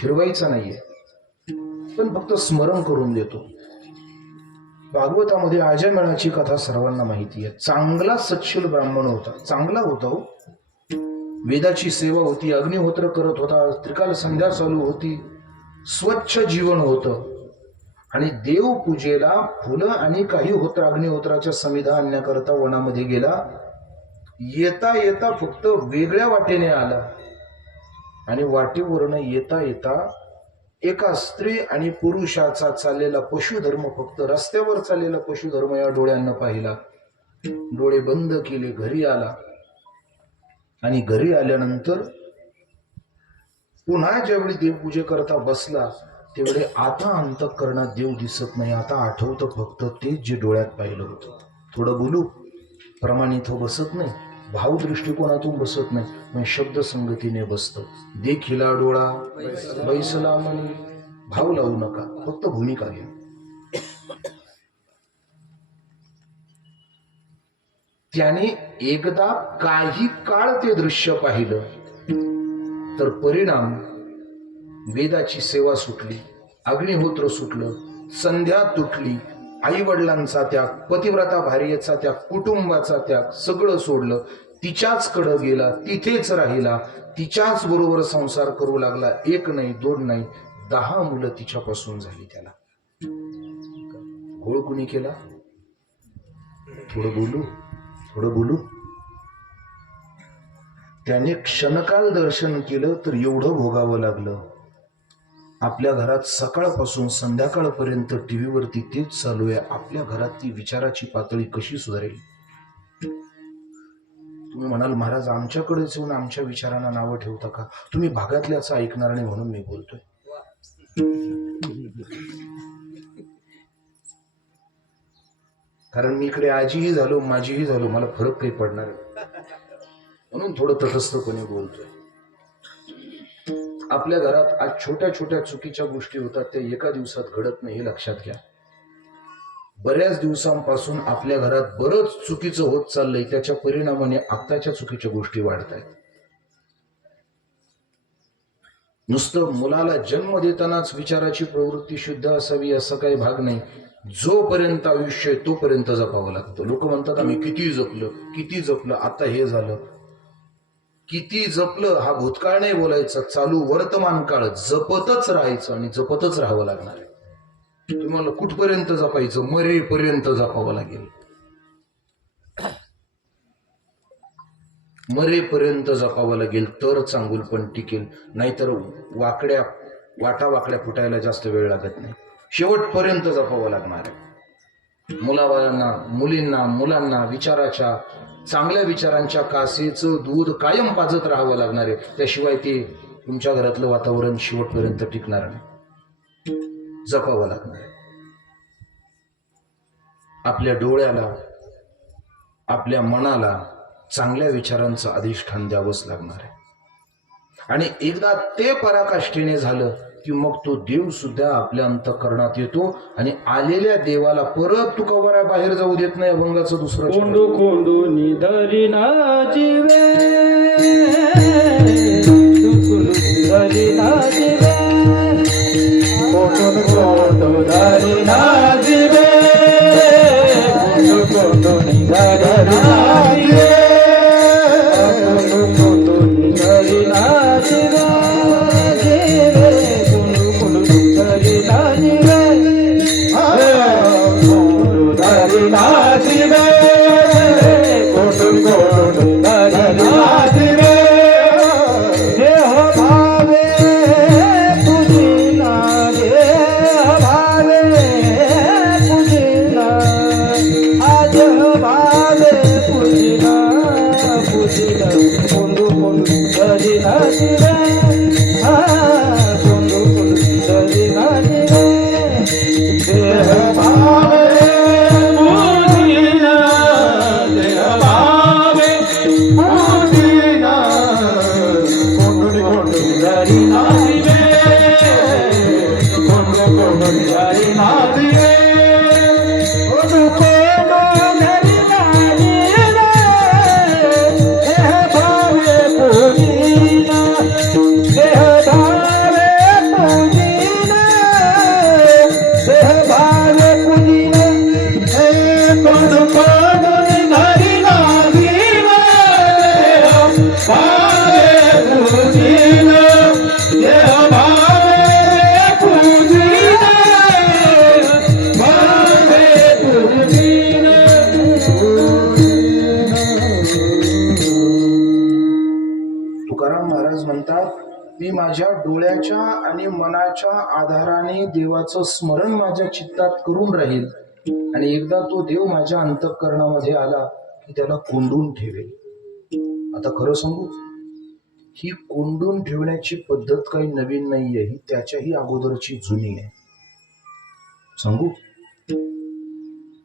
फिरवायचा नाहीये, पण फक्त स्मरण करून देतो. भागवतामध्ये आजमेळाची कथा सर्वांना माहिती आहे. चांगला सच्छल ब्राह्मण होता, चांगला होता हो. वेदाची सेवा होती, अग्निहोत्र करत होता, त्रिकाल संध्या चालू होती, स्वच्छ जीवन होतं. आणि देवपूजेला फुलं आणि काही होत्र अग्निहोत्राच्या समिधा आणण्याकरता वनामध्ये गेला. येता येता फक्त वेगळ्या वाटेने आला आणि वाटेवरनं येता येता एका स्त्री आणि पुरुषाचा चाललेला पशुधर्म, फक्त रस्त्यावर चाललेला पशुधर्म या डोळ्यांना पाहिला. डोळे बंद केले, घरी आला. आणि घरी आल्यानंतर पुन्हा ज्यावेळी देवपूजेकरता बसला, तेवढे आता अंतःकरणात देव दिसत नाही. आता आठवतं फक्त ते जे डोळ्यात पाहिलं होतं. थोडं बोलू, प्रमाणित बसत नाही, भाव दृष्टिकोनातून बसत नाही, मग शब्द संगतीने बसतं. देखिला डोळा बैसला मनी. भाव लावू नका, फक्त भूमिका घ्या. त्याने एकदा काही काळ ते दृश्य पाहिलं, तर परिणाम वेदाची सेवा सुटली, अग्निहोत्र सुटलं, संध्या तुटली, आई वडिलांचा त्याग, पतिव्रता भार्येचा त्याग, कुटुंबाचा त्याग, सगळं सोडलं. तिच्याच कडे गेला, तिथेच राहिला, तिच्याच बरोबर संसार करू लागला. एक नाही, दोन नाही, 10 मुलं तिच्यापासून झाली. त्याला घोळ कुणी केला? थोडं बोलू. त्याने क्षणकाल दर्शन केलं तर एवढं भोगावं लागलं. आपल्या घरात सकाळपासून संध्याकाळपर्यंत टीव्हीवरती तेच चालू आहे. आपल्या घरात ती विचाराची पातळी कशी सुधारेल? तुम्ही म्हणाल, महाराज आमच्याकडेच येऊन आमच्या विचारांना नावं ठेवता का? तुम्ही भागातल्याच ऐकणार नाही म्हणून मी बोलतोय. कारण मी इकडे आजीही झालो, माझीही झालो, मला फरक काही पडणार आहे म्हणून थोडं तटस्थपणे बोलतोय. आपल्या घरात आज छोट्या छोट्या चुकीच्या गोष्टी होतात, त्या एका दिवसात घडत नाही, हे लक्षात घ्या. बऱ्याच दिवसांपासून आपल्या घरात बरंच चुकीचं होत चाललंय. त्याच्या परिणामाने आत्ताच्या चुकीच्या गोष्टी वाढत आहेत. नुसतं मुलाला जन्म देतानाच विचाराची प्रवृत्ती शुद्ध असावी असं काही भाग नाही. जोपर्यंत आयुष्य आहे तोपर्यंत जपावं लागतं. लोक म्हणतात आम्ही किती जपलं, आता हे झालं. किती जपलं हा भूतकाळ नाही बोलायचा, चालू वर्तमान काळ जपतच राहायचं आणि जपतच राहावं लागणार आहे. तुम्हाला कुठपर्यंत जपायचं? मरेपर्यंत जपावं लागेल. मरेपर्यंत जपावं लागेल तर चांगुलपण टिकेल. नाहीतर वाटा फुटायला जास्त वेळ लागत नाही. शेवटपर्यंत जपावं लागणार आहे. मुलांना विचाराच्या, चांगल्या विचारांच्या कासेचं दूध कायम पाजत राहावं लागणार आहे. त्याशिवाय ते तुमच्या घरातलं वातावरण शेवटपर्यंत टिकणार नाही. जपावं लागणार आहे. आपल्या डोळ्याला, आपल्या मनाला चांगल्या विचारांचं अधिष्ठान द्यावंच लागणार आहे. आणि एकदा ते पराकाष्ठेने झालं की मग तो देव सुद्धा आपल्या अंतःकरणात येतो आणि आलेल्या देवाला परत तू कवरा बाहेर जाऊ देत नाही. अभंगाचं दुसरं कोंडू कोंडू निधरी ना जीवे, धरी ना जीवे, कोंडू कोंडू धरी ना जीवे, कोंडू कोंडू निधरी ना जीवे, कोंडू कोंडू निधरी ना जीवे, कोंडू भावे पूजिन देह भावे पूजिन भावे पूजिन तुकाराम महाराज म्हणतात, मी माझ्या डोळ्याच्या आणि मनाच्या आधाराने देवाचं स्मरण माझ्या चित्तात करून राहील आणि एकदा तो देव माझ्या अंतःकरणामध्ये आला की त्याला कोंडून ठेवेल. आता खरं सांगू, ही कोंडून ठेवण्याची पद्धत काही नवीन नाहीये, ही त्याच्याही अगोदरची जुनी आहे. सांगू,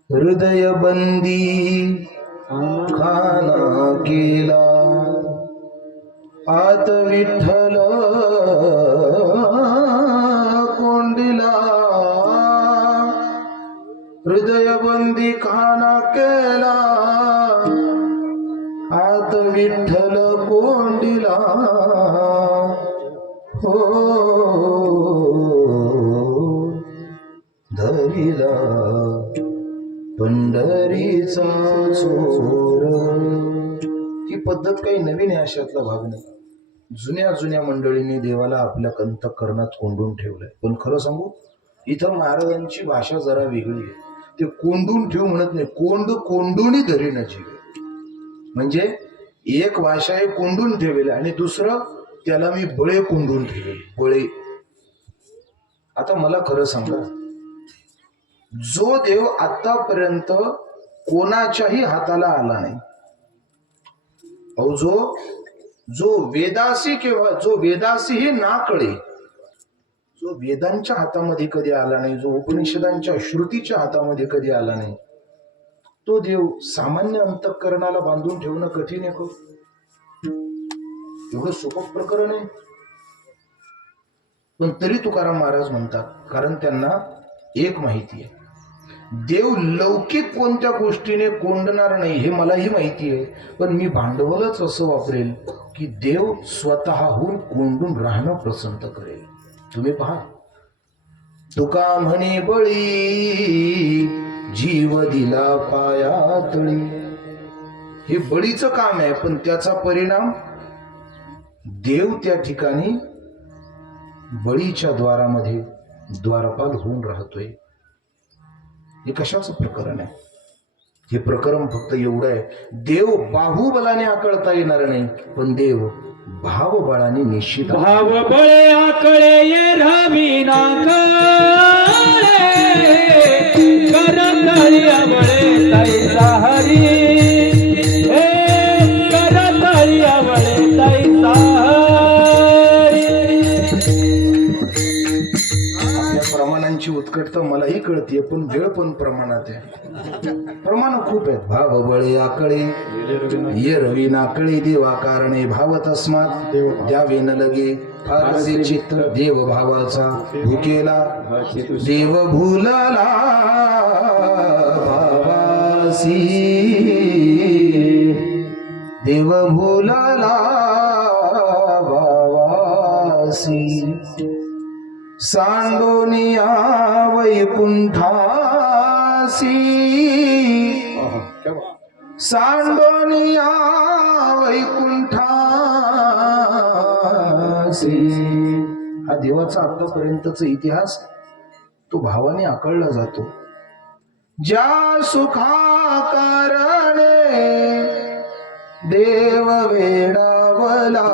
हृदय बंदी खाना केला आत विठ्ठल कोंडिला, हृदय बंदी खाना केला आत विठ्ठल कोंडिला, हो धरिला पंढरीचा चोर. ही पद्धत काही नवीन आहे अशातला भाग नाही. जुन्या जुन्या मंडळींनी देवाला आपल्या अंतःकरणात कोंडून ठेवलंय. पण खरं सांगू, इथं महाराजांची भाषा जरा वेगळी आहे. ते कोंडून ठेव म्हणत नाही, कोंडूनी धरीन जीव. म्हणजे एक भाषा आहे कोंडून ठेवेल आणि दुसरं त्याला मी बळे कोंडून ठेवेल, बळे. आता मला खरं सांगा, जो देव आतापर्यंत कोणाच्याही हाताला आला नाही, अहो जो वेदासी किंवा जो वेदासीही ना कळे, जो वेदांच्या हातामध्ये कधी आला नाही, जो उपनिषदांच्या श्रुतीच्या हातामध्ये कधी आला नाही, तो देव सामान्य अंतःकरणाला बांधून ठेवणं कठीण आहे का? एवढं सोपं प्रकरण आहे. पण तरी तुकाराम महाराज म्हणतात, कारण त्यांना एक माहिती आहे, देव लौकिक कोणत्या गोष्टीने कोंडणार नाही हे मलाही माहिती आहे. पण मी भांडवलच असं वापरेल की देव स्वतःहून कोंडून राहणं पसंत करेल. तुम्ही पहा, तुका म्हणे बळी जीव दिला पायातळी. हे बळीचं काम आहे, पण त्याचा परिणाम देव त्या ठिकाणी बळीच्या द्वारामध्ये द्वारपाल होऊन राहतोय. हे कशाचं प्रकरण आहे? हे प्रकरण फक्त एवढं आहे, देव बाहुबलाने आकळता येणार नाही, पण देव भावबळाने निश्चित. भाव बळे आकळे ये रवी नाकळे करतळी आवळे तैसा हरी हे करतळी आवळे तैसा आपल्या प्रमाणांची उत्कटता मलाही कळते, पण वेळ पण प्रमाणात आहे. प्रमाण खूप आहेत. भाव बळे आकळे ये रवी नाकळे देवा कारणे भाव तस्मात द्यावे न लगे फारसे चित्त देव भावाचा भुकेला देव भुलला भावासी देव भुलला भावासी सांडोनिया वैकुंठासी सांडोनिया वैकुंठासी. हा देवाचा आतापर्यंतचा इतिहास तो भावाने आकळला जातो. ज्या सुखा कारणे देव वेडावला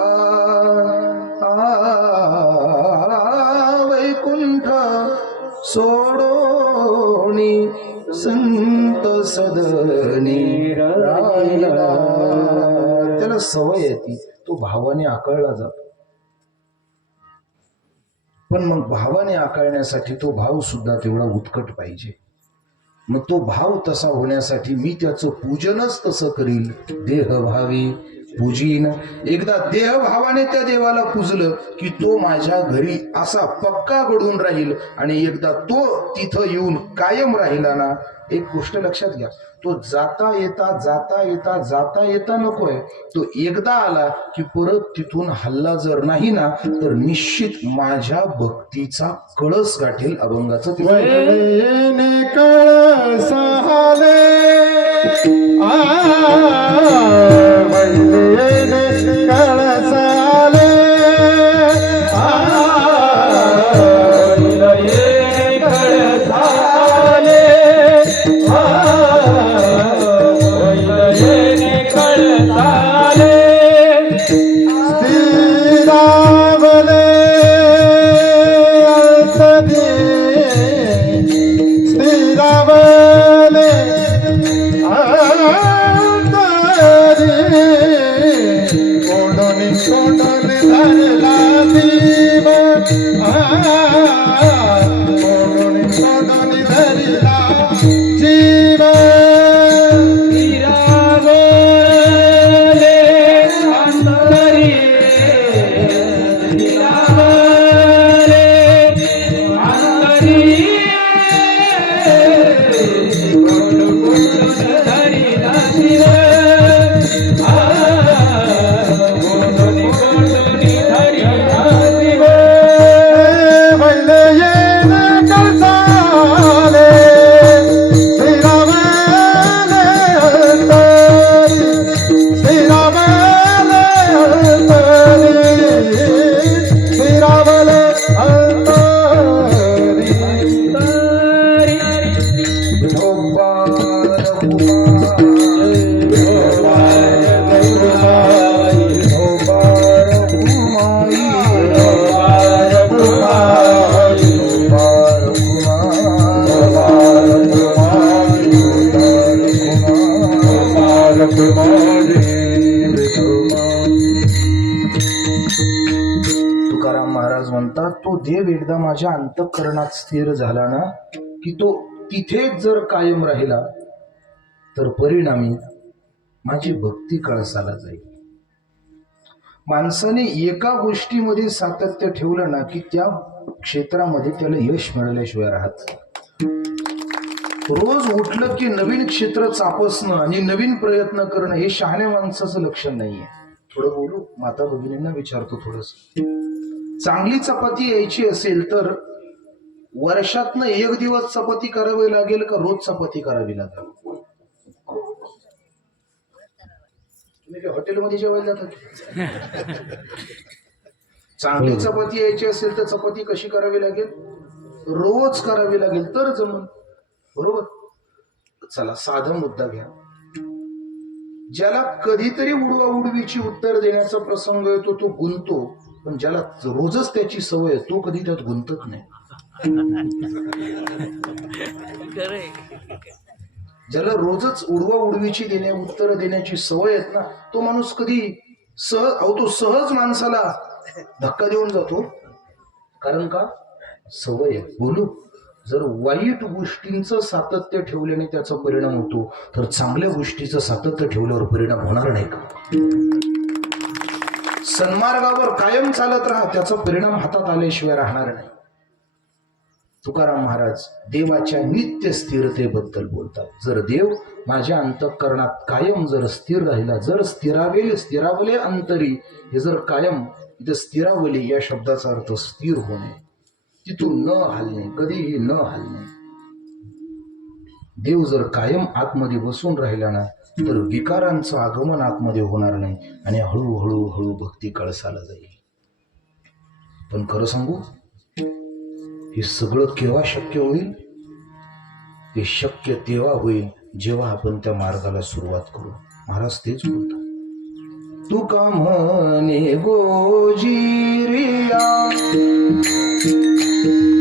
वैकुंठ सोडोनी संत सदनी राहिला. त्याला सवय येते, तो भावाने आकळला जातो. पण मग भावाने आकळण्यासाठी तो भाव सुद्धा तेवढा उत्कट पाहिजे. मग तो भाव तसा होण्यासाठी मी त्याचं पूजनच तसं करील, देह भावी पूजीन. एकदा देहभावाने त्या देवाला पूजलं की तो माझ्या घरी असा पक्का घडून राहील. आणि एकदा तो तिथं येऊन कायम राहिला ना, एक गोष्ट लक्षात घ्या, तो जाता येता नकोय. तो एकदा आला की परत तिथून हल्ला जर नाही ना, तर निश्चित माझ्या भक्तीचा कळस गाठेल अभंगाचं. वैने कळस हाले वैने कळसाले होईल येणे कळसाले होईल येणे कळसाले स्थिरावले अंतरी स्थिरावले अंतरी कोंडोनी धरला जीव कोंडोनी धरला जीव स्थिरावले अंतरी स्थिरावले अंतरी कोंड कोंड धरिला जीव कोंडोनी कोंडोनी धरिला जीव वैले येन कळसाले श्रीरामले अंतरी श्रीरामले अंतरी श्रीरामले अंतरी तुकाराम महाराज म्हणतात, तो देव एकदा माझ्या अंतःकरणात स्थिर झाला ना की तो तिथेच जर कायम राहिला तर परिणामी माझी भक्ती कळसाला जाईल. माणसाने एका गोष्टीमध्ये सातत्य ठेवलं ना की त्या क्षेत्रामध्ये त्याला यश मिळाल्याशिवाय राहत नाही. रोज उठलं की नवीन क्षेत्र चापसणं आणि नवीन प्रयत्न करणं हे शहाण्या माणसाचं लक्षण नाहीये. थोडं बोलू, माता भगिनींना विचारतो थोडस. चांगली चपाती यायची असेल तर वर्षातनं एक दिवस चपाती करावी लागेल का रोज चपाती करावी लागेल? तुम्ही काय हॉटेलमध्ये जेवायला जातात? चांगली चपाती यायची असेल तर चपाती कशी करावी लागेल? रोज करावी लागेल तर जमून. बरोबर. चला साधा मुद्दा घ्या. ज्याला कधीतरी उडवा उडवीची उत्तर देण्याचा प्रसंग येतो तो गुंतो, पण ज्याला रोजच त्याची सवय तो कधी त्यात गुंतत नाही. ज्याला रोजच उडवा उडवीची उत्तर देण्याची सवय आहेत ना तो माणूस कधी तो सहज माणसाला धक्का देऊन जातो. कारण का? सवय आहे. बोलू, जर वाईट गोष्टींचं सातत्य ठेवल्याने त्याचा परिणाम होतो तर चांगल्या गोष्टीचं सातत्य ठेवल्यावर परिणाम होणार नाही का? सन्मार्गावर कायम चालत राहा, त्याचा परिणाम हातात आल्याशिवाय राहणार नाही. तुकाराम महाराज देवाच्या नित्य स्थिरतेबद्दल बोलतात. जर देव माझ्या अंतःकरणात कायम जर स्थिर राहिला, जर स्थिरावले अंतरी, हे जर कायम, इथे स्थिरावले या शब्दाचा अर्थ स्थिर होणे, तिथून न हलणे, कधीही न हलणे. देव जर कायम आतमध्ये बसून राहिला ना तर विकारांचं आगमन आतमध्ये होणार नाही आणि हळूहळू हळू भक्ती कळसाला जाईल. पण खरं सांगू, हे सगळं केव्हा शक्य होईल? हे शक्य तेव्हा होईल जेव्हा आपण त्या मार्गाला सुरुवात करू. महाराज तेच बोलतात. तुका म्हणे गोजिरिया,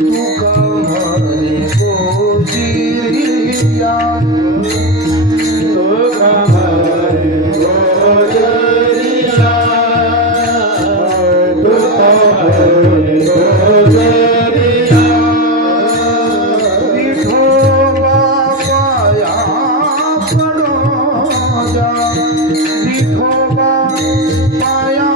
तुका म्हणे गोजिरिया, तुका म्हणे गोजिरिया, तुका म्हणे गोजिरिया, विठोबा पाया पडो जा, विठोबा पाया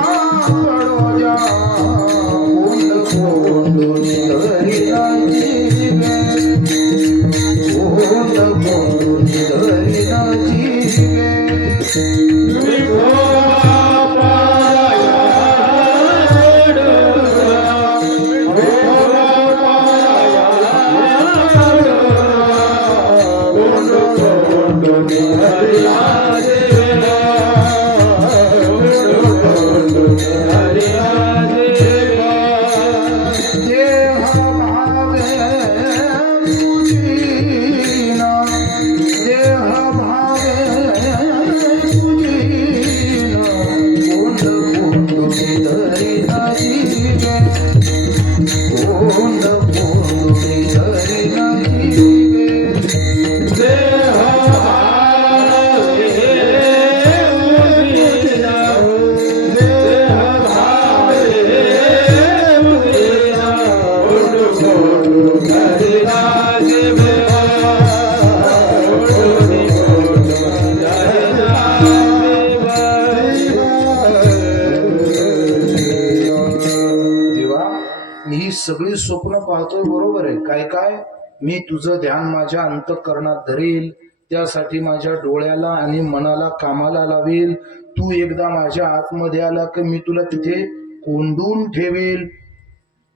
सगळी स्वप्न पाहतोय बरोबर आहे. काय काय? मी तुझं ध्यान माझ्या अंतःकरणात धरेल, त्यासाठी माझ्या डोळ्याला आणि मनाला कामाला लावेल. तू एकदा माझ्या आतमध्ये आला की मी तुला तिथे कोंडून ठेवेल.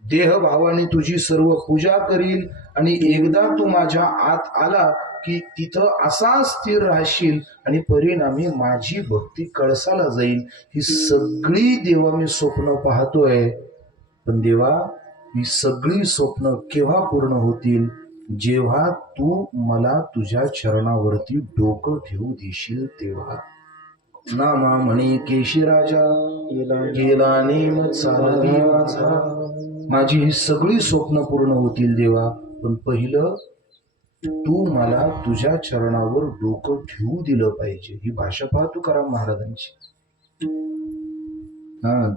देहभावाने तुझी सर्व पूजा करील आणि एकदा तू माझ्या आत आला की तिथं असा स्थिर राहशील आणि परिणामी माझी भक्ती कळसाला जाईल. ही सगळी देवा मी स्वप्न पाहतोय. पण देवा, ही सगळी स्वप्न केव्हा पूर्ण होतील? जेव्हा तू मला तुझ्या चरणावरती डोकं ठेवू देशील तेव्हा. नामा म्हणे केशी राजा गेला नेम चालली माझा. माझी ही सगळी स्वप्न पूर्ण होतील देवा, पण पहिलं तू मला तुझ्या चरणावर डोकं ठेवू दिलं पाहिजे. ही भाषा पहा तुकाराम महाराजांची.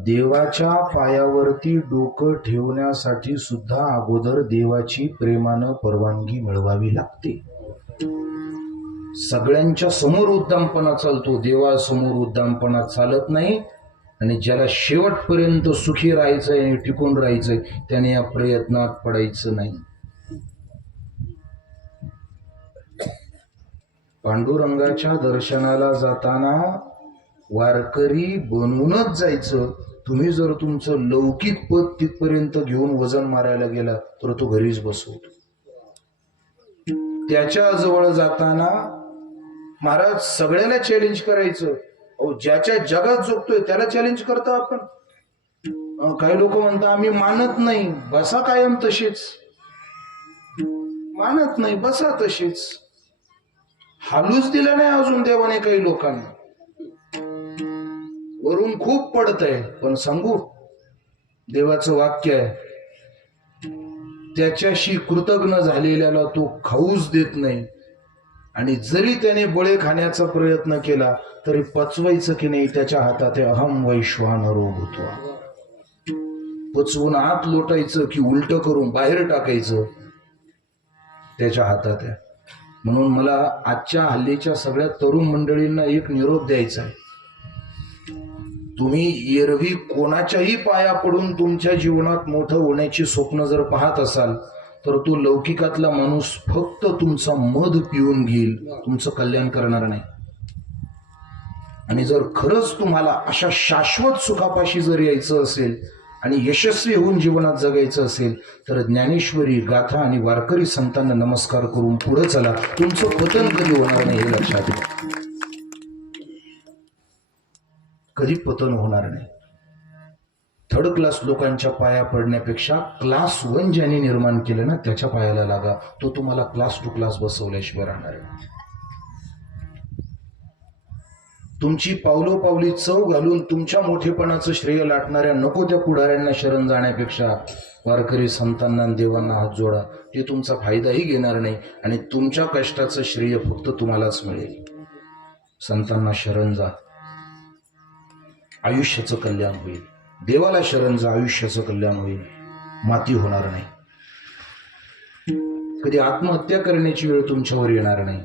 देवाच्या पायावरती डोकं ठेवण्यासाठी सुद्धा अगोदर देवाची प्रेमानं परवानगी मिळवावी लागते. सगळ्यांच्या समोर उद्दामपणा चालतो, देवासमोर उद्दामपणा चालत नाही. आणि ज्याला शेवटपर्यंत सुखी राहायचंय आणि टिकून राहायचंय त्याने या प्रयत्नात पडायचं नाही. पांडुरंगाच्या दर्शनाला जाताना वारकरी बनवूनच जायचं. तुम्ही जर तुमचं लौकिक पद तिथपर्यंत घेऊन वजन मारायला गेला तर तो घरीच बसवतो. त्याच्या जवळ जाताना महाराज सगळ्याला चॅलेंज करायचं. ज्याच्या जगात झोपतोय त्याला चॅलेंज करता आपण. काही लोक म्हणतात आम्ही मानत नाही. बसा कायम तशीच. मानत नाही, बसा तशीच. हालूच दिलं नाही अजून देवाने काही लोकांना. वरून खूप पडत आहे, पण सांगू देवाचं वाक्य आहे, त्याच्याशी कृतज्ञ झालेल्याला तो खाऊच देत नाही. आणि जरी त्याने बळे खाण्याचा प्रयत्न केला तरी पचवायचं की नाही त्याच्या हातात आहे. अहम वैश्वानरो भूत्वा. पचवून आत लोटायचं की उलट करून बाहेर टाकायचं त्याच्या हातात आहे. म्हणून मला आजच्या हल्लीच्या सगळ्या तरुण मंडळींना एक निरोप द्यायचा आहे. तुम्ही एरवी कोणाच्याही पाया पडून तुमच्या जीवनात मोठं होण्याची स्वप्न जर पाहत असाल तर तो लौकिकातला माणूस फक्त तुमचा मध पिऊन घेईल, तुमचं कल्याण करणार नाही. आणि जर खरंच तुम्हाला अशा शाश्वत सुखापाशी जर यायचं असेल आणि यशस्वी होऊन जीवनात जगायचं असेल तर ज्ञानेश्वरी गाथा आणि वारकरी संतांना नमस्कार करून पुढे चला. तुमचं पतन कधी होणार नाही हे लक्षात घ्या. कधी पतन होणार नाही. थर्ड क्लास लोकांच्या पाया पडण्यापेक्षा क्लास 1 ज्यांनी निर्माण केलं ना त्याच्या पायाला लागा. तो तुम्हाला क्लास 2 क्लास बसवल्याशिवाय राहणार आहे. तुमची पावलोपावली चव घालून तुमच्या मोठेपणाचं श्रेय लाटणाऱ्या नको त्या पुढाऱ्यांना शरण जाण्यापेक्षा वारकरी संतांना देवांना हात जोडा. ते तुमचा फायदाही घेणार नाही आणि तुमच्या कष्टाचं श्रेय फक्त तुम्हालाच मिळेल. संतांना शरण जा, आयुष्याचं कल्याण होईल. देवाला शरण जा, आयुष्याचं कल्याण होईल. माती होणार नाही. कधी आत्महत्या करण्याची वेळ तुमच्यावर येणार नाही.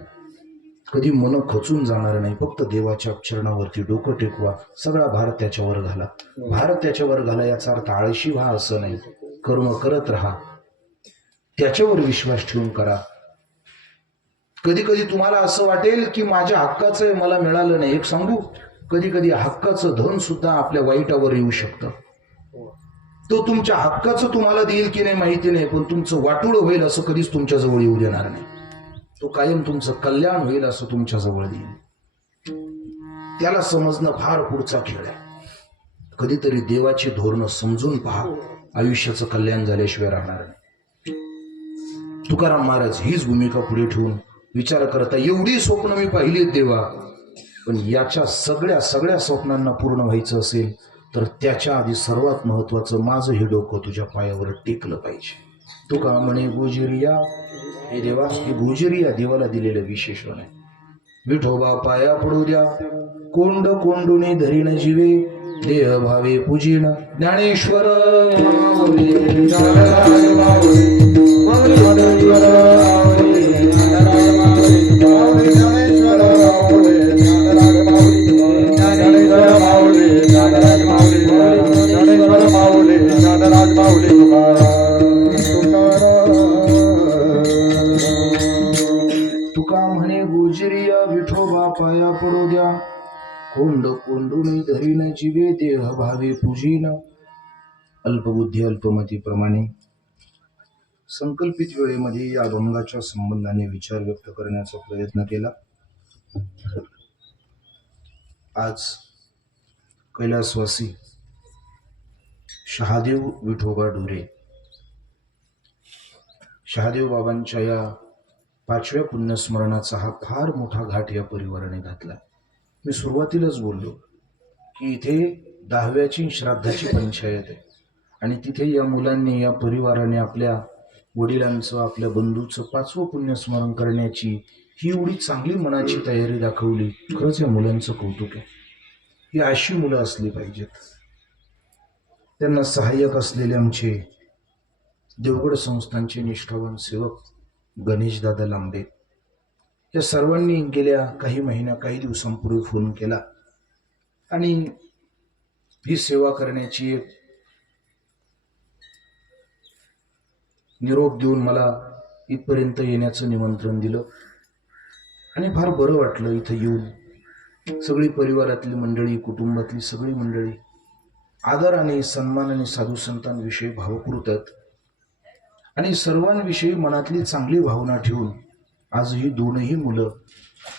कधी मन खचून जाणार नाही. फक्त देवाच्या चरणावरती डोकं टेकवा. सगळा भार त्याच्यावर घाला. भार त्याच्यावर घाला याचा अर्थ आळशी व्हा असं नाही. कर्म करत राहा, त्याच्यावर विश्वास ठेवून करा. कधी कधी तुम्हाला असं वाटेल की माझ्या हक्काचं आहे, मला मिळालं नाही. एक सांगू, कधी कधी हक्काचं धन सुद्धा आपल्या वाईटावर येऊ शकतं. तो तुमच्या हक्काचं तुम्हाला देईल की नाही माहिती नाही, पण तुमचं वाटोळं होईल असं कधीच तुमच्या जवळ येऊ देणार नाही. तो कायम तुमचं कल्याण होईल असं तुमच्या जवळ देईल. त्याला समजणं फार पुढचा खेळ आहे. कधीतरी देवाची धोरणं समजून पहा. आयुष्याचं कल्याण झाल्याशिवाय राहणार नाही. तुकाराम महाराज हीच भूमिका पुढे ठेवून विचार करता, एवढी स्वप्न मी पाहिलीत देवा, पण याच्या सगळ्या स्वप्नांना पूर्ण व्हायचं असेल तर त्याच्या आधी सर्वात महत्वाचं माझं हे डोकं तुझ्या पायावर टेकलं पाहिजे. तुका म्हणे गोजिरिया, हे देवा, हे गोजिरिया देवाला दिलेलं विशेषण आहे. विठोबा पाया पडू द्या, कोंड कोंडुनी धरीन जीवे, देह भावे पूजिन ज्ञानेश्वर माऊली. माऊली जीवे देह भावे पूजीन अल्पबुद्धी अल्पमती प्रमाणे संकल्पित वेळेमध्ये या अभंगाच्या संबंधाने विचार व्यक्त करण्याचा प्रयत्न केला. आज कैलासवासी शहादेव विठोबा डोरे शहादेव बाबांच्या या 5व्या पुण्यस्मरणाचा हा फार मोठा घाट या परिवाराने घातला. मी सुरुवातीलाच बोललो की इथे 10व्याची श्राद्धाची पंचायत आहे आणि तिथे या मुलांनी या परिवाराने आपल्या वडिलांचं आपल्या बंधूचं 5वं पुण्यस्मरण करण्याची ही एवढी चांगली मनाची तयारी दाखवली. खरंच या मुलांचं कौतुक आहे. ही अशी मुलं असली पाहिजेत. त्यांना सहाय्यक असलेले आमचे देवगड संस्थानचे निष्ठावान सेवक गणेशदादा लांबे या सर्वांनी गेल्या काही दिवसांपूर्वी फोन केला आणि ही सेवा करण्याची एक निरोप देऊन मला इथपर्यंत येण्याचं निमंत्रण दिलं आणि फार बरं वाटलं इथं येऊन. सगळी परिवारातली मंडळी, कुटुंबातली सगळी मंडळी आदराने सन्मानाने साधू संतांविषयी भावपूर्ण आहेत आणि सर्वांविषयी मनातली चांगली भावना ठेवून आज ही दोनही मुलं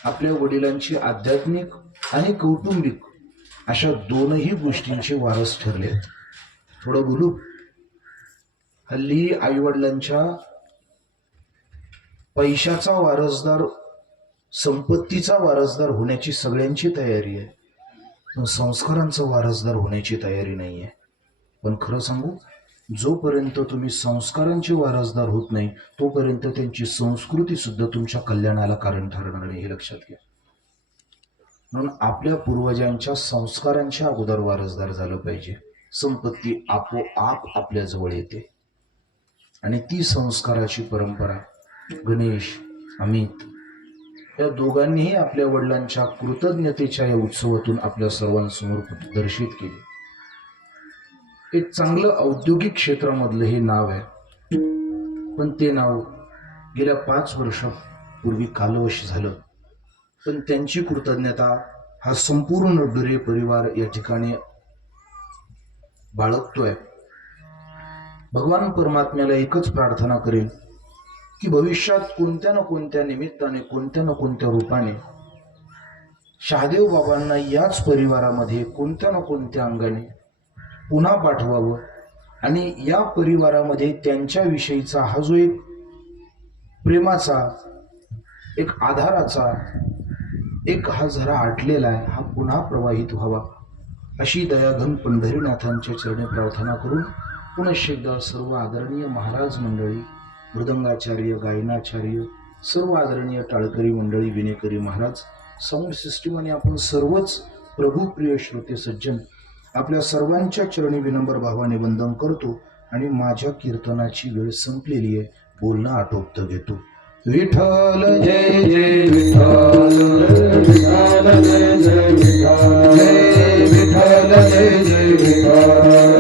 आपल्या वडिलांची आध्यात्मिक आणि कौटुंबिक अशा दोनही गोष्टींचे वारस ठरले. थोडं बोलू. हल्ली आईवडिलांच्या पैशाचा वारसदार, संपत्तीचा वारसदार होण्याची सगळ्यांची तयारी आहे, पण संस्कारांचा वारसदार होण्याची तयारी नाही आहे. पण खरं सांगू, जोपर्यंत तुम्ही संस्कारांचे वारसदार होत नाही तोपर्यंत त्यांची संस्कृती सुद्धा तुमच्या कल्याणाला कारण ठरणार नाही, हे लक्षात घ्या. म्हणून आपल्या पूर्वजांच्या संस्कारांच्या अगोदर वारसदार झालं पाहिजे. संपत्ती आपोआप आपल्या जवळ येते आणि ती संस्काराची परंपरा गणेश, अमित या दोघांनीही आपल्या वडिलांच्या कृतज्ञतेच्या या उत्सवातून आपल्या सर्वांसमोर प्रदर्शित केली. एक चांगलं औद्योगिक क्षेत्रामधलं हे नाव आहे, पण ते नाव गेल्या 5 वर्षापूर्वी कालवश झालं. पण त्यांची कृतज्ञता हा संपूर्ण डोरे परिवार या ठिकाणी बाळगतोय. भगवान परमात्म्याला एकच प्रार्थना करेन की भविष्यात कोणत्या ना कोणत्या निमित्ताने, कोणत्या ना कोणत्या रूपाने शहादेव बाबांना याच परिवारामध्ये कोणत्या ना कोणत्या अंगाने पुन्हा पाठवावं आणि या परिवारामध्ये त्यांच्याविषयीचा हा जो एक प्रेमाचा, एक आधाराचा, एक हा झरा आटलेला आहे, हा पुन्हा प्रवाहित व्हावा अशी दयाघन पंढरीनाथांच्या चरणी प्रार्थना करून पुनश्च एकदा सर्व आदरणीय महाराज मंडळी, मृदंगाचार्य, गायनाचार्य, सर्व आदरणीय टाळकरी मंडळी, विनेकरी महाराज, साऊंड सिस्टीम आणि आपण सर्वच प्रभुप्रिय श्रोते सज्जन आपल्या सर्वांच्या चरणी विनम्र भावाने वंदन करतो आणि माझ्या कीर्तनाची वेळ संपलेली आहे. बोलणं आटोपतं घेतो. विठ्ठल जय जय विठ्ठल, विठ्ठल जय जय विठ्ठल, जय विठ्ठल जय जय विठ्ठल.